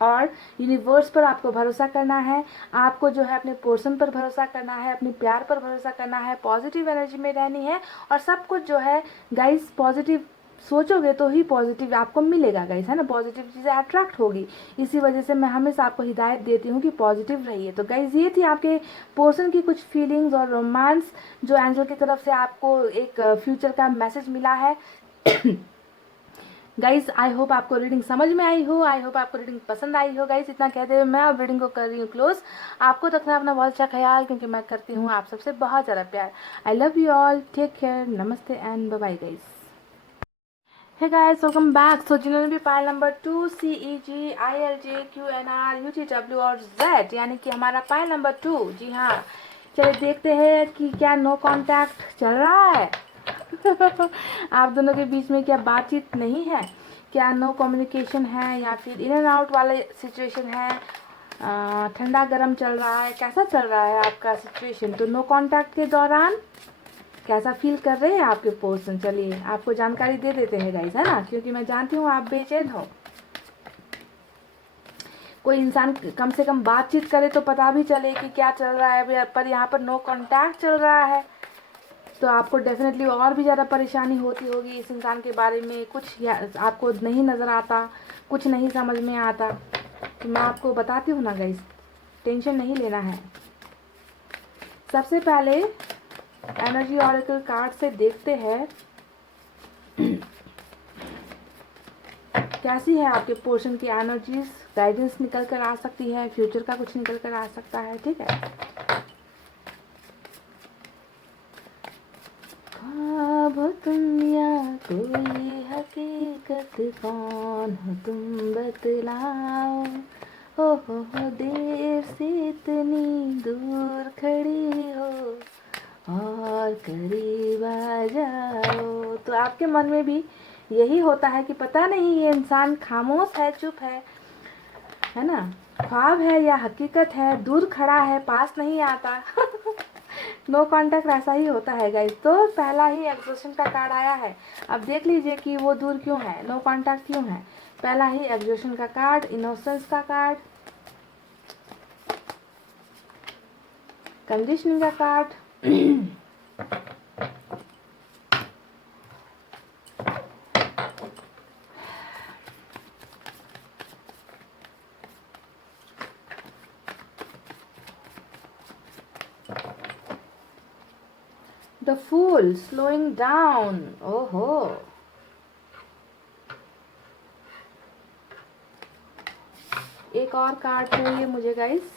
और यूनिवर्स पर आपको भरोसा करना है। आपको जो है अपने पोर्शन पर भरोसा करना है, अपने प्यार पर भरोसा करना है, पॉजिटिव एनर्जी में रहनी है। और सब कुछ जो है गाइस, पॉजिटिव सोचोगे तो ही पॉजिटिव आपको मिलेगा गाइस, है ना। पॉजिटिव चीज़ें अट्रैक्ट होगी। इसी वजह से मैं हमेशा आपको हिदायत देती हूँ कि पॉजिटिव रहिए। तो गाइस, ये थी आपके पोर्शन की कुछ फीलिंग्स और रोमांस जो एंजल की तरफ से आपको एक फ्यूचर का मैसेज मिला है। गाइस, आई होप आपको रीडिंग समझ में आई हो, आई होप आपको रीडिंग पसंद आई हो। गाइस, इतना कहते हुए मैं अब रीडिंग को कर रही हूँ क्लोज। आपको रखना अपना बहुत अच्छा ख्याल, क्योंकि मैं करती हूँ आप सबसे बहुत ज़्यादा प्यार। I love you all, take care, नमस्ते and bye bye guys. Hey guys, welcome back. So जिन्होंने भी Payal number 2 CEG ILJ QNR UTW और Z, यानी कि हमारा पायल नंबर 2, जी हाँ, चलिए देखते हैं कि क्या नो कांटेक्ट चल रहा है। आप दोनों के बीच में क्या बातचीत नहीं है, क्या नो कम्युनिकेशन है, या फिर इन एंड आउट वाले सिचुएशन है, ठंडा गर्म चल रहा है, कैसा चल रहा है आपका सिचुएशन। तो नो कांटेक्ट के दौरान कैसा फील कर रहे हैं आपके पर्सन, चलिए आपको जानकारी दे देते हैं गाइस, है ना, क्योंकि मैं जानती हूँ आप बेचैन हो। कोई इंसान कम से कम बातचीत करे तो पता भी चले कि क्या चल रहा है, पर यहाँ पर नो कांटेक्ट चल रहा है। तो आपको डेफिनेटली और भी ज़्यादा परेशानी होती होगी इस इंसान के बारे में। कुछ आपको नहीं नज़र आता, कुछ नहीं समझ में आता। तो मैं आपको बताती हूँ ना गाइस, टेंशन नहीं लेना है। सबसे पहले एनर्जी ऑरेकल कार्ड से देखते हैं कैसी है आपके पोर्शन की एनर्जीज। गाइडेंस निकल कर आ सकती है, फ्यूचर का कुछ निकल कर आ सकता है, ठीक है। ख्वाब हो तुम या कोई हकीकत, कौन हो तुम बतलाओ। हो देर से इतनी दूर खड़ी हो और करीब आ जाओ। तो आपके मन में भी यही होता है कि पता नहीं ये इंसान खामोश है, चुप है ना, ख्वाब है या हकीकत है, दूर खड़ा है, पास नहीं आता। नो कांटेक्ट ऐसा ही होता है गाइस। तो पहला ही एग्जॉशन का कार्ड आया है। अब देख लीजिए कि वो दूर क्यों है, नो कांटेक्ट क्यों है। पहला ही एग्जॉशन का कार्ड, इनोसेंस का कार्ड, कंडीशनिंग का card, the fool, slowing down. ओहो, एक और कार्ड चाहिए मुझे गाइस।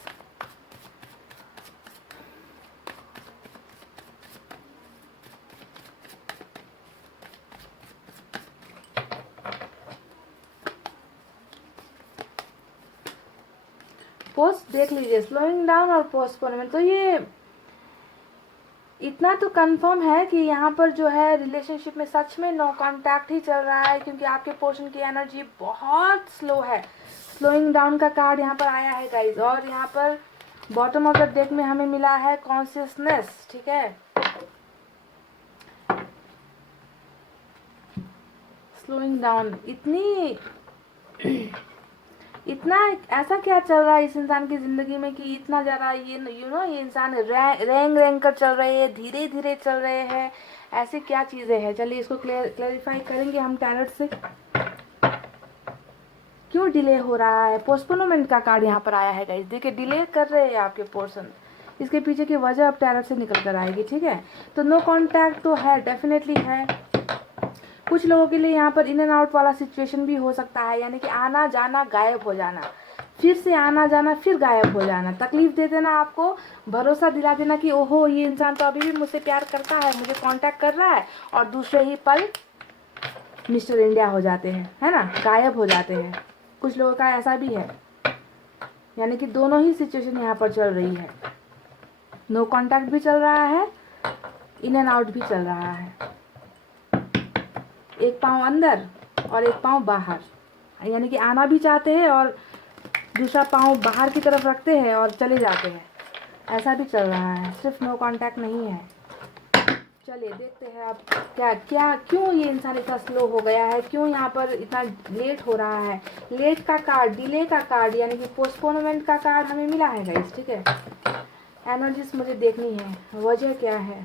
पोस्ट देख लीजिए, स्लोइंग डाउन और पोस्टपोनमेंट। तो ये इतना तो कंफर्म है कि यहाँ पर जो है रिलेशनशिप में सच में नो कांटेक्ट ही चल रहा है, क्योंकि आपके पोर्शन की एनर्जी बहुत स्लो है। स्लोइंग डाउन का कार्ड यहाँ पर आया है गाइज, और यहाँ पर बॉटम ऑफ द डेक में हमें मिला है कॉन्शियसनेस, ठीक है। स्लोइंग डाउन, इतनी इतना ऐसा क्या चल रहा है इस इंसान की ज़िंदगी में कि इतना ज़्यादा ये ये इंसान रैंग रैंग कर चल रहे हैं, धीरे धीरे चल रहे हैं, ऐसी क्या चीज़ें हैं। चलिए इसको क्लेरिफाई करेंगे हम टैरोट से। क्यों डिले हो रहा है? पोस्टपोनमेंट का कार्ड यहाँ पर आया है गाइस। देखिए डिले कर रहे हैं आपके पोर्शन, इसके पीछे की वजह अब टैरोट से निकल कर आएगी, ठीक है। तो नो कॉन्टैक्ट तो है, डेफिनेटली है। कुछ लोगों के लिए यहाँ पर इन एंड आउट वाला सिचुएशन भी हो सकता है, यानी कि आना जाना गायब हो जाना, फिर से आना जाना फिर गायब हो जाना, तकलीफ दे देना आपको, भरोसा दिला देना कि ओहो ये इंसान तो अभी भी मुझसे प्यार करता है, मुझे कांटेक्ट कर रहा है, और दूसरे ही पल मिस्टर इंडिया हो जाते हैं, है ना, गायब हो जाते हैं। कुछ लोगों का ऐसा भी है, यानी कि दोनों ही सिचुएशन यहाँ पर चल रही है। नो कांटेक्ट भी चल रहा है, इन एंड आउट भी चल रहा है। एक पाँव अंदर और एक पाँव बाहर, यानी कि आना भी चाहते हैं और दूसरा पाँव बाहर की तरफ रखते हैं और चले जाते हैं, ऐसा भी चल रहा है। सिर्फ नो कांटेक्ट नहीं है। चलिए देखते हैं अब क्या क्यों ये इंसान इतना स्लो हो गया है, क्यों यहाँ पर इतना लेट हो रहा है। लेट का कार्ड, डिले का कार्ड, यानी कि पोस्टपोनमेंट का कार्ड हमें मिला है गाइस, ठीक है। एनर्जीज मुझे देखनी है, वजह क्या है।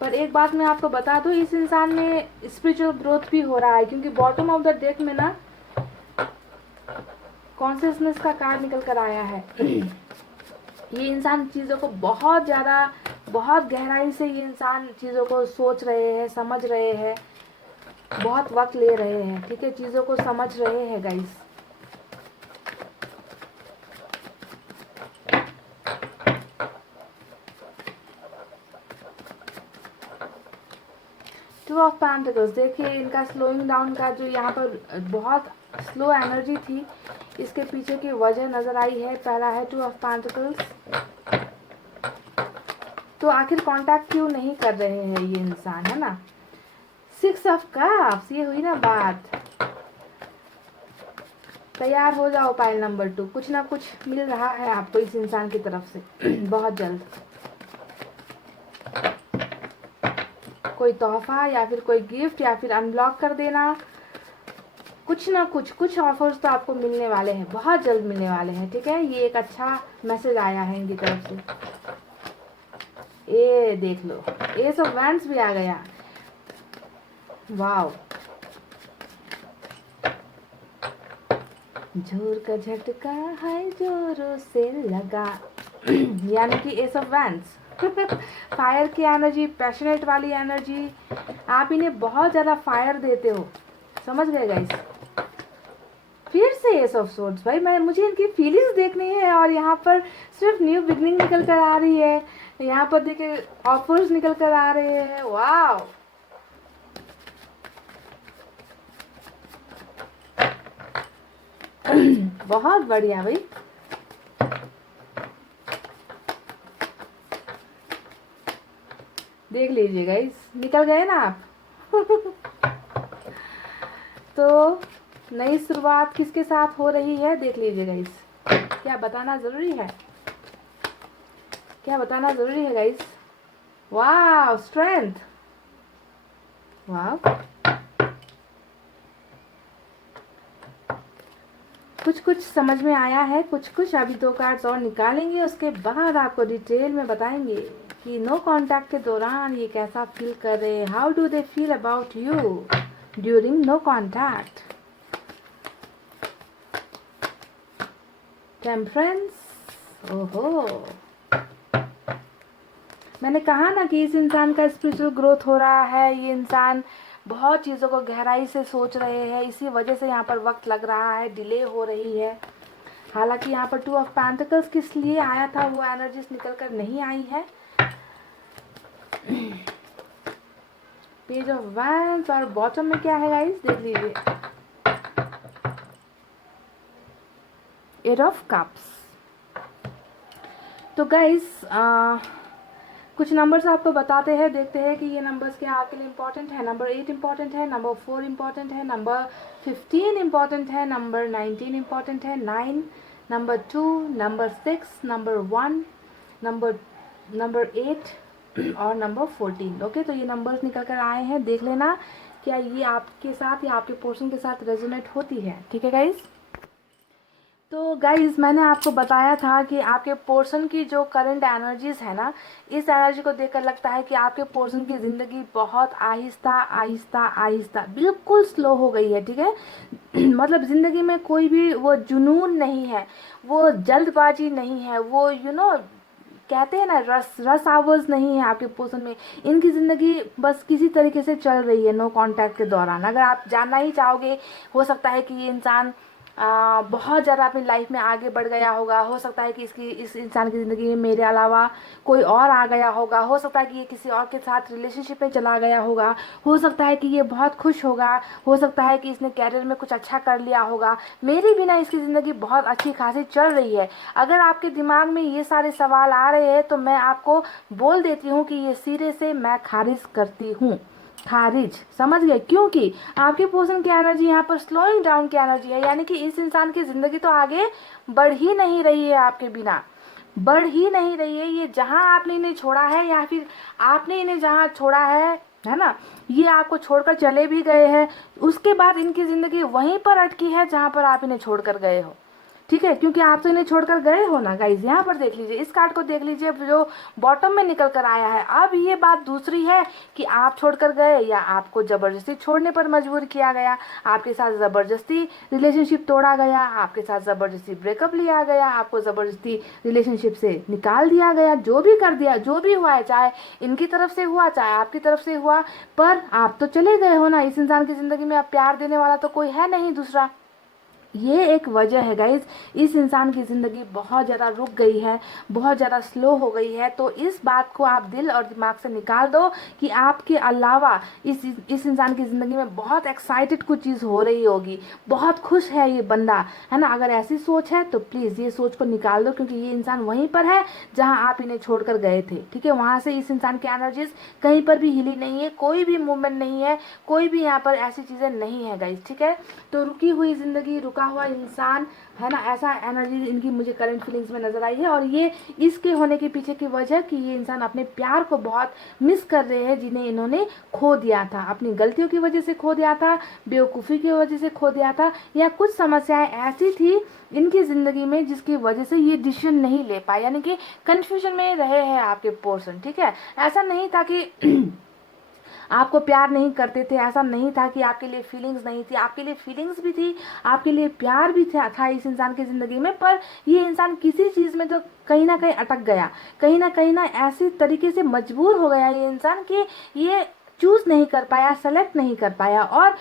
पर एक बात मैं आपको बता दूं, इस इंसान में स्पिरिचुअल ग्रोथ भी हो रहा है, क्योंकि बॉटम ऑफ द डेक में ना कॉन्शियसनेस का कार्ड निकल कर आया है। ये इंसान चीज़ों को बहुत ज़्यादा, बहुत गहराई से ये इंसान चीज़ों को सोच रहे हैं, समझ रहे हैं, बहुत वक्त ले रहे हैं, ठीक है, चीज़ों को समझ रहे हैं गाइस। टू ऑफ पेंटिकल्स, देखिए इनका स्लोइंग डाउन का जो यहाँ पर बहुत स्लो एनर्जी थी, इसके पीछे की वजह नज़र आई है। पहला है टू ऑफ पेंटिकल्स। तो आखिर कांटेक्ट क्यों नहीं कर रहे हैं ये इंसान, है ना। सिक्स ऑफ कप्स, ये हुई ना बात। तैयार हो जाओ पाइल नंबर 2, कुछ ना कुछ मिल रहा है आपको इस इंसान की तरफ से बहुत जल्द। कोई तोहफा या फिर कोई गिफ्ट या फिर अनब्लॉक कर देना, कुछ ना कुछ ऑफर्स तो आपको मिलने वाले हैं, बहुत जल्द मिलने वाले हैं, ठीक है। ये एक अच्छा मैसेज आया है इनकी तरफ से। ये देख लो, एस ऑफ वैंड्स भी आ गया, वाओ। जोर का झटका है जोरों से लगा यानी कि एस ऑफ वैंड्स फायर की एनर्जी, पैशनेट वाली एनर्जी, आप इन्हें बहुत ज़्यादा फायर देते हो, समझ गए गाइस। फिर से एस ऑफ सोर्ड्स, भाई मुझे इनकी फीलिंग्स देखनी है, और यहाँ पर सिर्फ न्यू बिगनिंग निकल कर आ रही है, यहाँ पर देखिए ऑफर्स निकल कर आ रहे हैं, वाह। बहुत बढ़िया भाई। देख लीजिए गाइस, निकल गए ना आप तो नई शुरुआत किसके साथ हो रही है देख लीजिए गाइस। क्या बताना ज़रूरी है, क्या बताना ज़रूरी है गाइस। वाह, स्ट्रेंथ, वाह। कुछ समझ में आया है, कुछ अभी 2 कार्ड्स और निकालेंगे, उसके बाद आपको डिटेल में बताएंगे कि नो कांटेक्ट के दौरान ये कैसा फील कर रहे हैं। How do they feel about you during no contact. Temperance, ओहो, मैंने कहा ना कि इस इंसान का स्पिरिचुअल ग्रोथ हो रहा है, ये इंसान बहुत चीज़ों को गहराई से सोच रहे हैं, इसी वजह से यहाँ पर वक्त लग रहा है, डिले हो रही है। हालांकि यहाँ पर टू ऑफ पेंटिकल्स किस लिए आया था वो एनर्जीज निकल कर नहीं आई है। पेज ऑफ वैंड्स, और बॉटम में क्या है गाइस देख लीजिए, एट ऑफ कप्स। तो गाइस कुछ नंबर्स आपको बताते हैं, देखते हैं कि ये नंबर्स क्या आपके लिए इम्पोर्टेंट है। नंबर 8 इम्पोर्टेंट है, नंबर 4 इम्पोर्टेंट है, नंबर 15 इम्पोर्टेंट है, नंबर 19 इम्पोर्टेंट है, 9, नंबर 2, नंबर 6, नंबर 1, नंबर 8, और नंबर 14। ओके, तो ये नंबर्स निकल कर आए हैं, देख लेना क्या ये आपके साथ या आपके पोर्शन के साथ रेजोनेट होती है। ठीक है गाइज। तो गाइज मैंने आपको बताया था कि आपके पोर्शन की जो करंट एनर्जीज है ना, इस एनर्जी को देखकर लगता है कि आपके पोर्शन की ज़िंदगी बहुत आहिस्ता आहिस्ता आहिस्ता बिल्कुल स्लो हो गई है। ठीक है मतलब ज़िंदगी में कोई भी वो जुनून नहीं है, वो जल्दबाजी नहीं है, वो कहते हैं ना रस रस आवर्स नहीं है आपके पोर्शन में। इनकी ज़िंदगी बस किसी तरीके से चल रही है नो कांटेक्ट के दौरान। अगर आप जानना ही चाहोगे, हो सकता है कि ये इंसान बहुत ज़्यादा अपनी लाइफ में आगे बढ़ गया होगा, हो सकता है कि इस इंसान की ज़िंदगी में मेरे अलावा कोई और आ गया होगा, हो सकता है कि ये किसी और के साथ रिलेशनशिप में चला गया होगा, हो सकता है कि ये बहुत खुश होगा, हो सकता है कि इसने कैरियर में कुछ अच्छा कर लिया होगा, मेरे बिना इसकी ज़िंदगी बहुत अच्छी खासी चल रही है। अगर आपके दिमाग में ये सारे सवाल आ रहे हैं तो मैं आपको बोल देती हूँ कि ये सिरे से मैं खारिज करती हूँ। खारिज, समझ गए? क्योंकि आपके पोर्शन की एनर्जी यहाँ पर स्लोइंग डाउन की एनर्जी है, यानी कि इस इंसान की जिंदगी तो आगे बढ़ ही नहीं रही है, आपके बिना बढ़ ही नहीं रही है। ये जहाँ आपने इन्हें छोड़ा है या फिर आपने इन्हें जहाँ छोड़ा है ना, ये आपको छोड़कर चले भी गए हैं, उसके बाद इनकी जिंदगी वहीं पर अटकी है जहाँ पर आप इन्हें छोड़कर गए हो। ठीक है, क्योंकि आप तो इन्हें छोड़कर गए हो ना गाइज। यहाँ पर देख लीजिए, इस कार्ड को देख लीजिए जो बॉटम में निकल कर आया है। अब ये बात दूसरी है कि आप छोड़कर गए या आपको जबरदस्ती छोड़ने पर मजबूर किया गया, आपके साथ जबरदस्ती रिलेशनशिप तोड़ा गया, आपके साथ जबरदस्ती ब्रेकअप लिया गया, आपको जबरदस्ती रिलेशनशिप से निकाल दिया गया, जो भी कर दिया, जो भी हुआ है, चाहे इनकी तरफ से हुआ चाहे आपकी तरफ से हुआ, पर आप तो चले गए हो ना। इस इंसान की जिंदगी में अब प्यार देने वाला तो कोई है नहीं दूसरा। ये एक वजह है गाइज, इस इंसान की ज़िंदगी बहुत ज़्यादा रुक गई है, बहुत ज़्यादा स्लो हो गई है। तो इस बात को आप दिल और दिमाग से निकाल दो कि आपके अलावा इस इंसान की ज़िंदगी में बहुत एक्साइटेड कुछ चीज़ हो रही होगी, बहुत खुश है ये बंदा, है ना। अगर ऐसी सोच है तो प्लीज़ ये सोच को निकाल दो, क्योंकि ये इंसान वहीं पर है जहाँ आप इन्हें छोड़कर गए थे। ठीक है, वहाँ से इस इंसान की एनर्जीज कहीं पर भी हिली नहीं है, कोई भी मूवमेंट नहीं है, कोई भी यहाँ पर ऐसी चीज़ें नहीं है गाइज। ठीक है, तो रुकी हुई ज़िंदगी, रुका हुआ इंसान, है ना, ऐसा एनर्जी इनकी मुझे करंट फीलिंग्स में नजर आई है। और ये इसके होने के पीछे की वजह कि ये इंसान अपने प्यार को बहुत मिस कर रहे हैं, जिन्हें इन्होंने खो दिया था, अपनी गलतियों की वजह से खो दिया था, बेवकूफ़ी की वजह से खो दिया था, या कुछ समस्याएं ऐसी थी इनकी ज़िंदगी में जिसकी वजह से ये डिसीजन नहीं ले पाए, यानी कि कन्फ्यूजन में रहे हैं आपके पर्सन। ठीक है, ऐसा नहीं था कि आपको प्यार नहीं करते थे, ऐसा नहीं था कि आपके लिए फीलिंग्स नहीं थी, आपके लिए फीलिंग्स भी थी, आपके लिए प्यार भी था इस इंसान की ज़िंदगी में। पर ये इंसान किसी चीज़ में तो कहीं ना कहीं अटक गया, कहीं ना ऐसी तरीके से मजबूर हो गया ये इंसान कि ये चूज़ नहीं कर पाया, सेलेक्ट नहीं कर पाया। और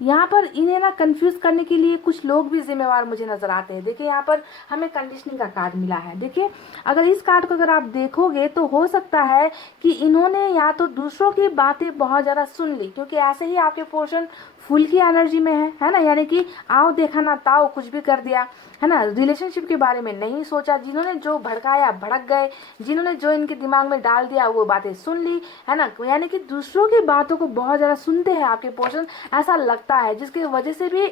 यहाँ पर इन्हें ना कंफ्यूज करने के लिए कुछ लोग भी जिम्मेवार मुझे नजर आते हैं। देखिए, यहाँ पर हमें कंडीशनिंग का कार्ड मिला है। देखिए, अगर इस कार्ड को अगर आप देखोगे तो हो सकता है कि इन्होंने या तो दूसरों की बातें बहुत ज़्यादा सुन ली, क्योंकि ऐसे ही आपके पोर्शन फुल की एनर्जी में है ना, यानी कि आओ देखा ना ताओ, कुछ भी कर दिया, है ना। रिलेशनशिप के बारे में नहीं सोचा, जिन्होंने जो भड़काया भड़क गए, जिन्होंने जो इनके दिमाग में डाल दिया वो बातें सुन ली, है ना। यानी कि दूसरों की बातों को बहुत ज़्यादा सुनते हैं आपके पर्सन, ऐसा लगता है, जिसकी वजह से भी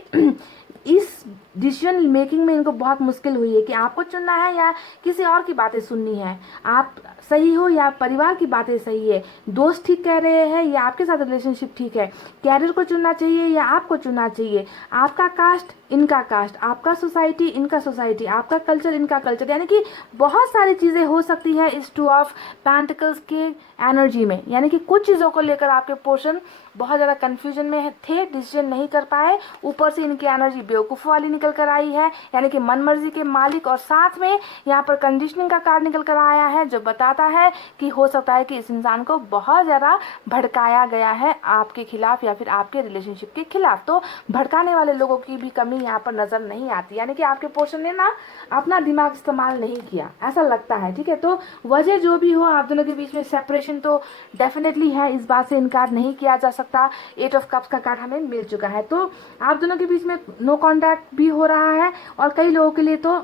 इस डिसीजन मेकिंग में इनको बहुत मुश्किल हुई है कि आपको चुनना है या किसी और की बातें सुननी है, आप सही हो या परिवार की बातें सही है, दोस्त ठीक कह रहे हैं या आपके साथ रिलेशनशिप ठीक है, कैरियर को चुनना चाहिए या आपको चुनना चाहिए, आपका कास्ट इनका कास्ट, आपका सोसाइटी इनका सोसाइटी, आपका कल्चर इनका कल्चर, यानी कि बहुत सारी चीज़ें हो सकती है इस टू ऑफ पेंटिकल्स के एनर्जी में। यानी कि कुछ चीज़ों को लेकर आपके पोर्शन बहुत ज़्यादा कंफ्यूजन में थे, डिसीजन नहीं कर पाए, ऊपर से इनकी एनर्जी बेवकूफ़ वाली निकल कर आई है, यानी कि मन मर्जी के मालिक। और साथ में यहाँ पर कंडीशनिंग का कार्ड निकल कर आया है, जो बताता है कि हो सकता है कि इस इंसान को बहुत ज़्यादा भड़काया गया है आपके खिलाफ या फिर आपके रिलेशनशिप के खिलाफ। तो भड़काने वाले लोगों की भी कमी यहाँ पर नज़र नहीं आती, यानी कि आपके पोर्शन ने ना अपना दिमाग इस्तेमाल नहीं किया, ऐसा लगता है। ठीक है, तो वजह जो भी हो, आप दोनों के बीच में सेपरेशन तो डेफिनेटली है, इस बात से इनकार नहीं किया जा सकता। 8 ऑफ कप्स का कार्ड हमें मिल चुका है, तो आप दोनों के बीच में नो कांटेक्ट भी हो रहा है, और कई लोगों के लिए तो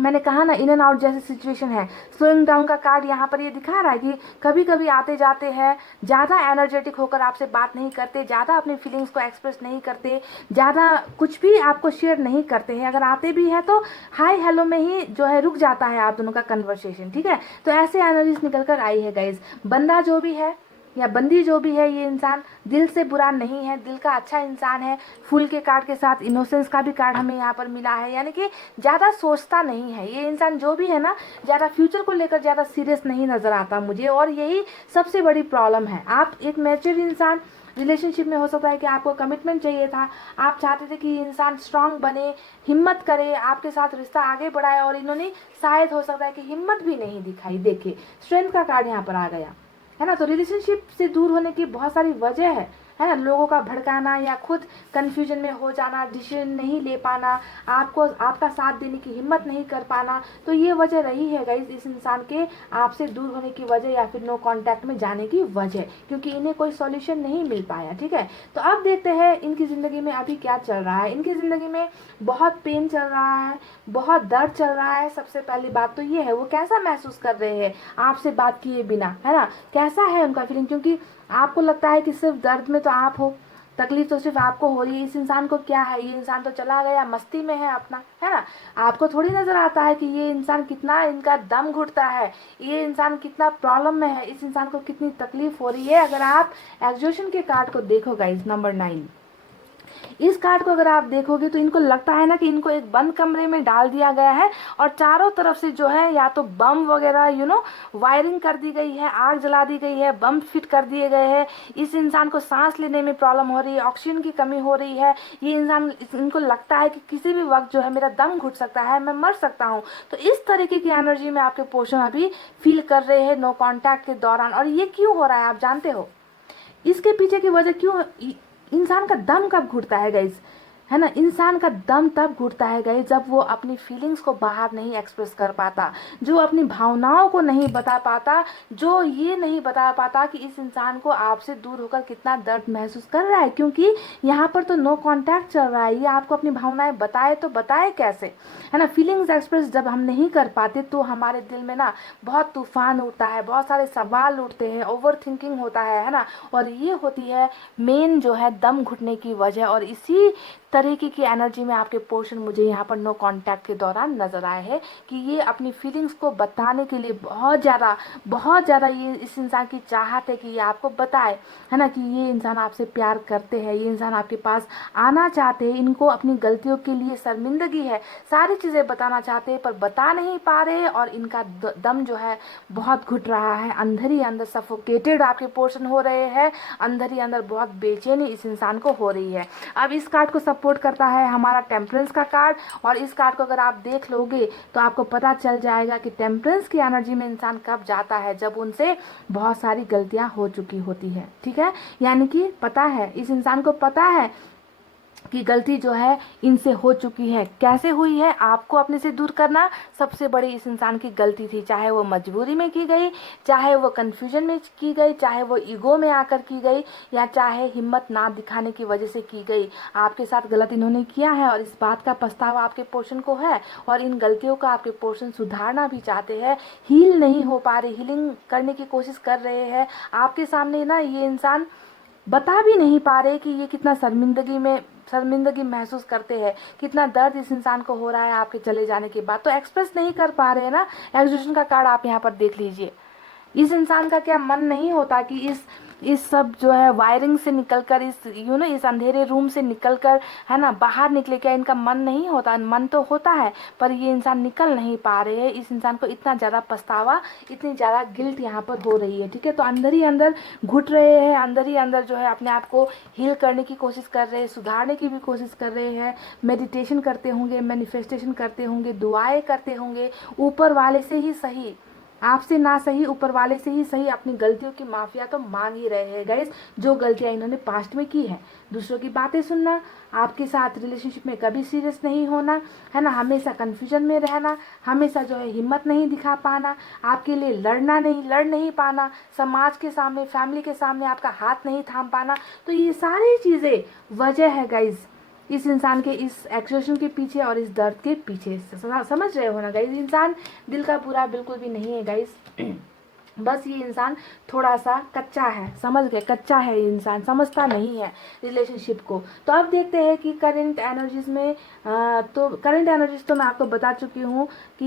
मैंने कहा ना, इन एंड आउट जैसी सिचुएशन है। स्लोइंग डाउन का कार्ड यहाँ पर ये दिखा रहा है कि कभी कभी आते जाते हैं, ज़्यादा एनर्जेटिक होकर आपसे बात नहीं करते, ज़्यादा अपनी फीलिंग्स को एक्सप्रेस नहीं करते, ज़्यादा कुछ भी आपको शेयर नहीं करते हैं। अगर आते भी हैं तो हाय हेलो में ही जो है रुक जाता है आप दोनों का कन्वर्सेशन, ठीक है। तो ऐसे एनर्जीज निकल कर आई है गाइज। बंदा जो भी है या बंदी जो भी है, ये इंसान दिल से बुरा नहीं है, दिल का अच्छा इंसान है। फूल के कार्ड के साथ इनोसेंस का भी कार्ड हमें यहाँ पर मिला है, यानी कि ज़्यादा सोचता नहीं है ये इंसान जो भी है ना, ज़्यादा फ्यूचर को लेकर ज़्यादा सीरियस नहीं नज़र आता मुझे, और यही सबसे बड़ी प्रॉब्लम है। आप एक मैच्योर इंसान, रिलेशनशिप में हो सकता है कि आपको कमिटमेंट चाहिए था, आप चाहते थे कि इंसान स्ट्रांग बने, हिम्मत करे, आपके साथ रिश्ता आगे बढ़ाए, और इन्होंने शायद हो सकता है कि हिम्मत भी नहीं दिखाई। देखिए स्ट्रेंथ का कार्ड यहाँ पर आ गया है ना। तो रिलेशनशिप से दूर होने की बहुत सारी वजह है ना, लोगों का भड़काना या खुद कंफ्यूजन में हो जाना, डिसीजन नहीं ले पाना, आपको आपका साथ देने की हिम्मत नहीं कर पाना। तो ये वजह रही है गाइस इस इंसान के आपसे दूर होने की वजह, या फिर नो कांटेक्ट में जाने की वजह, क्योंकि इन्हें कोई सॉल्यूशन नहीं मिल पाया, ठीक है। तो अब देखते हैं इनकी ज़िंदगी में अभी क्या चल रहा है। इनकी ज़िंदगी में बहुत पेन चल रहा है, बहुत दर्द चल रहा है। सबसे पहली बात तो ये है, वो कैसा महसूस कर रहे हैं आपसे बात किए बिना, है ना, कैसा है उनका फीलिंग। क्योंकि आपको लगता है कि सिर्फ दर्द में तो आप हो, तकलीफ तो सिर्फ आपको हो रही है। इस इंसान को क्या है, ये इंसान तो चला गया, मस्ती में है अपना, है ना। आपको थोड़ी नजर आता है कि ये इंसान कितना इनका दम घुटता है, ये इंसान कितना प्रॉब्लम में है, इस इंसान को कितनी तकलीफ हो रही है। अगर आप एक्सॉर्शन के कार्ड को देखो गाइस, नंबर 9, इस कार्ड को अगर आप देखोगे तो इनको लगता है ना कि इनको एक बंद कमरे में डाल दिया गया है, और चारों तरफ से जो है या तो बम वगैरह वायरिंग कर दी गई है, आग जला दी गई है, बम फिट कर दिए गए हैं। इस इंसान को सांस लेने में प्रॉब्लम हो रही है, ऑक्सीजन की कमी हो रही है। ये इंसान, इनको लगता है कि किसी भी वक्त जो है मेरा दम घुट सकता है, मैं मर सकता हूँ। तो इस तरीके की एनर्जी में आपके पोर्शन अभी फील कर रहे हैं नो कॉन्टैक्ट के दौरान। और ये क्यों हो रहा है आप जानते हो, इसके पीछे की वजह क्यों, इंसान का दम कब घुटता है गाइज, है ना। इंसान का दम तब घुटता है गाइज जब वो अपनी फीलिंग्स को बाहर नहीं एक्सप्रेस कर पाता, जो अपनी भावनाओं को नहीं बता पाता, जो ये नहीं बता पाता कि इस इंसान को आपसे दूर होकर कितना दर्द महसूस कर रहा है। क्योंकि यहाँ पर तो नो कांटेक्ट चल रहा है, ये आपको अपनी भावनाएं बताए तो बताए कैसे, है ना। फीलिंग्स एक्सप्रेस जब हम नहीं कर पाते तो हमारे दिल में ना बहुत तूफान उठता है, बहुत सारे सवाल उठते हैं, ओवर थिंकिंग होता है ना। और ये होती है मेन जो है दम घुटने की वजह। और इसी तरीके की एनर्जी में आपके पोर्शन मुझे यहाँ पर नो कांटेक्ट के दौरान नजर आए हैं कि ये अपनी फीलिंग्स को बताने के लिए बहुत ज़्यादा ये इस इंसान की चाहत है कि ये आपको बताए, है ना, कि ये इंसान आपसे प्यार करते हैं, ये इंसान आपके पास आना चाहते हैं, इनको अपनी गलतियों के लिए शर्मिंदगी है, सारी चीज़ें बताना चाहते हैं पर बता नहीं पा रहे। और इनका दम जो है बहुत घुट रहा है, अंदर ही अंदर सफोकेटेड आपके पोर्शन हो रहे हैं, अंदर ही अंदर बहुत बेचैनी इस इंसान को हो रही है। अब इस कार्ड को सपोर्ट करता है हमारा टेम्परेंस का कार्ड, और इस कार्ड को अगर आप देख लोगे तो आपको पता चल जाएगा कि टेम्परेंस की एनर्जी में इंसान कब जाता है, जब उनसे बहुत सारी गलतियां हो चुकी होती है, ठीक है। यानी कि पता है, इस इंसान को पता है कि गलती जो है इनसे हो चुकी है। कैसे हुई है, आपको अपने से दूर करना सबसे बड़ी इस इंसान की गलती थी, चाहे वो मजबूरी में की गई, चाहे वो कंफ्यूजन में की गई, चाहे वो ईगो में आकर की गई, या चाहे हिम्मत ना दिखाने की वजह से की गई। आपके साथ गलत इन्होंने किया है और इस बात का पछतावा आपके पोर्शन को है, और इन गलतियों का आपके पोर्शन सुधारना भी चाहते हैं, हील नहीं हो पा रहे, हीलिंग करने की कोशिश कर रहे हैं। आपके सामने ना ये इंसान बता भी नहीं पा रहे कि ये कितना शर्मिंदगी महसूस करते हैं, कितना दर्द इस इंसान को हो रहा है आपके चले जाने के बाद, तो एक्सप्रेस नहीं कर पा रहे हैं ना। एग्जीक्यूशन का कार्ड आप यहाँ पर देख लीजिए। इस इंसान का क्या मन नहीं होता कि इस सब जो है वायरिंग से निकलकर, इस अंधेरे रूम से निकलकर, है ना, बाहर निकले, क्या इनका मन नहीं होता? मन तो होता है पर ये इंसान निकल नहीं पा रहे हैं। इस इंसान को इतना ज़्यादा पछतावा, इतनी ज़्यादा गिल्ट यहाँ पर हो रही है, ठीक है। तो अंदर ही अंदर घुट रहे हैं, अंदर ही अंदर जो है अपने आप को हील करने की कोशिश कर रहे हैं, सुधारने की भी कोशिश कर रहे हैं, मेडिटेशन करते होंगे, मैनिफेस्टेशन करते होंगे, दुआएं करते होंगे, ऊपर वाले से ही सही, आपसे ना सही ऊपर वाले से ही सही अपनी गलतियों की माफिया तो मांग ही रहे हैं गाइस, जो गलतियां इन्होंने पास्ट में की है। दूसरों की बातें सुनना, आपके साथ रिलेशनशिप में कभी सीरियस नहीं होना, है ना, हमेशा कंफ्यूजन में रहना, हमेशा जो है हिम्मत नहीं दिखा पाना, आपके लिए लड़ नहीं पाना, समाज के सामने, फैमिली के सामने आपका हाथ नहीं थाम पाना। तो ये सारी चीज़ें वजह है गाइस इस इंसान के इस एक्सप्रेशन के पीछे और इस दर्द के पीछे। समझ रहे हो ना गाइस, इंसान दिल का बुरा बिल्कुल भी नहीं है गाइस। बस ये इंसान थोड़ा सा कच्चा है, समझ गए, कच्चा है ये इंसान, समझता नहीं है रिलेशनशिप को। तो अब देखते हैं कि करंट एनर्जीज में तो करंट एनर्जीज तो मैं आपको बता चुकी हूँ कि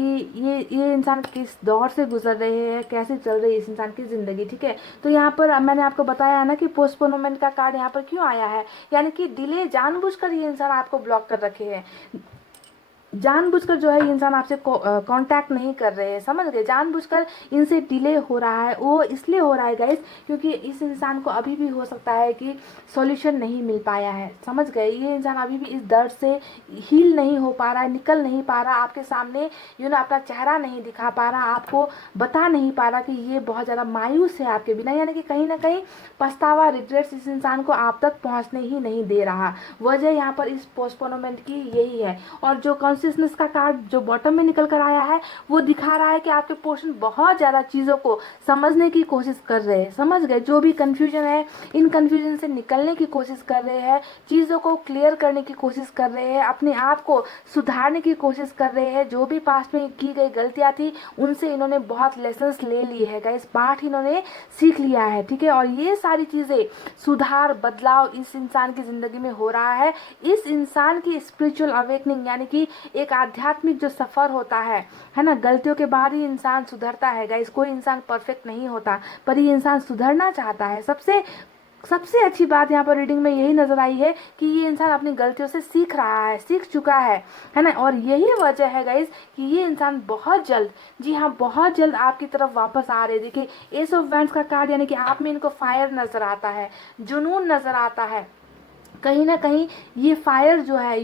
ये इंसान किस दौर से गुजर रहे हैं, कैसे चल रही है इस इंसान की ज़िंदगी, ठीक है। तो यहाँ पर मैंने आपको बताया है ना कि पोस्टपोनमेंट का कार्ड यहाँ पर क्यों आया है, यानी कि डिले, जानबूझकर ये इंसान आपको ब्लॉक कर रखे हैं, जानबूझकर जो है ये इंसान आपसे कांटेक्ट नहीं कर रहे हैं, समझ गए, जानबूझकर इनसे डिले हो रहा है। वो इसलिए हो रहा है गाइस क्योंकि इस इंसान को अभी भी हो सकता है कि सॉल्यूशन नहीं मिल पाया है, समझ गए। ये इंसान अभी भी इस दर्द से हील नहीं हो पा रहा है, निकल नहीं पा रहा, आपके सामने अपना चेहरा नहीं दिखा पा रहा, आपको बता नहीं पा रहा कि ये बहुत ज़्यादा मायूस है आपके बिना, यानी कि कहीं ना कहीं पछतावा, रिग्रेट्स इस इंसान को आप तक पहुँचने ही नहीं दे रहा। वजह यहाँ पर इस पोस्टपोनमेंट की यही है। और जो कॉन्शियसनेस का कार्ड जो बॉटम में निकल कर आया है वो दिखा रहा है कि आपके पोर्शन बहुत ज़्यादा चीज़ों को समझने की कोशिश कर रहे हैं, समझ गए, जो भी कन्फ्यूजन है इन कन्फ्यूजन से निकलने की कोशिश कर रहे हैं, चीज़ों को क्लियर करने की कोशिश कर रहे हैं, अपने आप को सुधारने की कोशिश कर रहे हैं। जो भी पास्ट में की गई गलतियाँ थी उनसे इन्होंने बहुत लेसन्स ले लिए है गाइस, पाठ इन्होंने सीख लिया है, ठीक है। और ये सारी चीज़ें, सुधार, बदलाव इस इंसान की ज़िंदगी में हो रहा है। इस इंसान की स्पिरिचुअल अवेकनिंग, यानी कि एक आध्यात्मिक जो सफ़र होता है ना, गलतियों के बाद ही इंसान सुधरता है गाइस। कोई इंसान परफेक्ट नहीं होता, पर ये इंसान सुधरना चाहता है। सबसे अच्छी बात यहाँ पर रीडिंग में यही नजर आई है कि ये इंसान अपनी गलतियों से सीख रहा है, सीख चुका है ना। और यही वजह है गाइस कि ये इंसान बहुत जल्द, जी हाँ बहुत जल्द आपकी तरफ वापस आ रहे। देखिए एस ऑफ वैंड्स का कार्ड, यानी कि आप में इनको फायर नजर आता है, जुनून नजर आता है, कहीं ना कहीं ये फायर जो है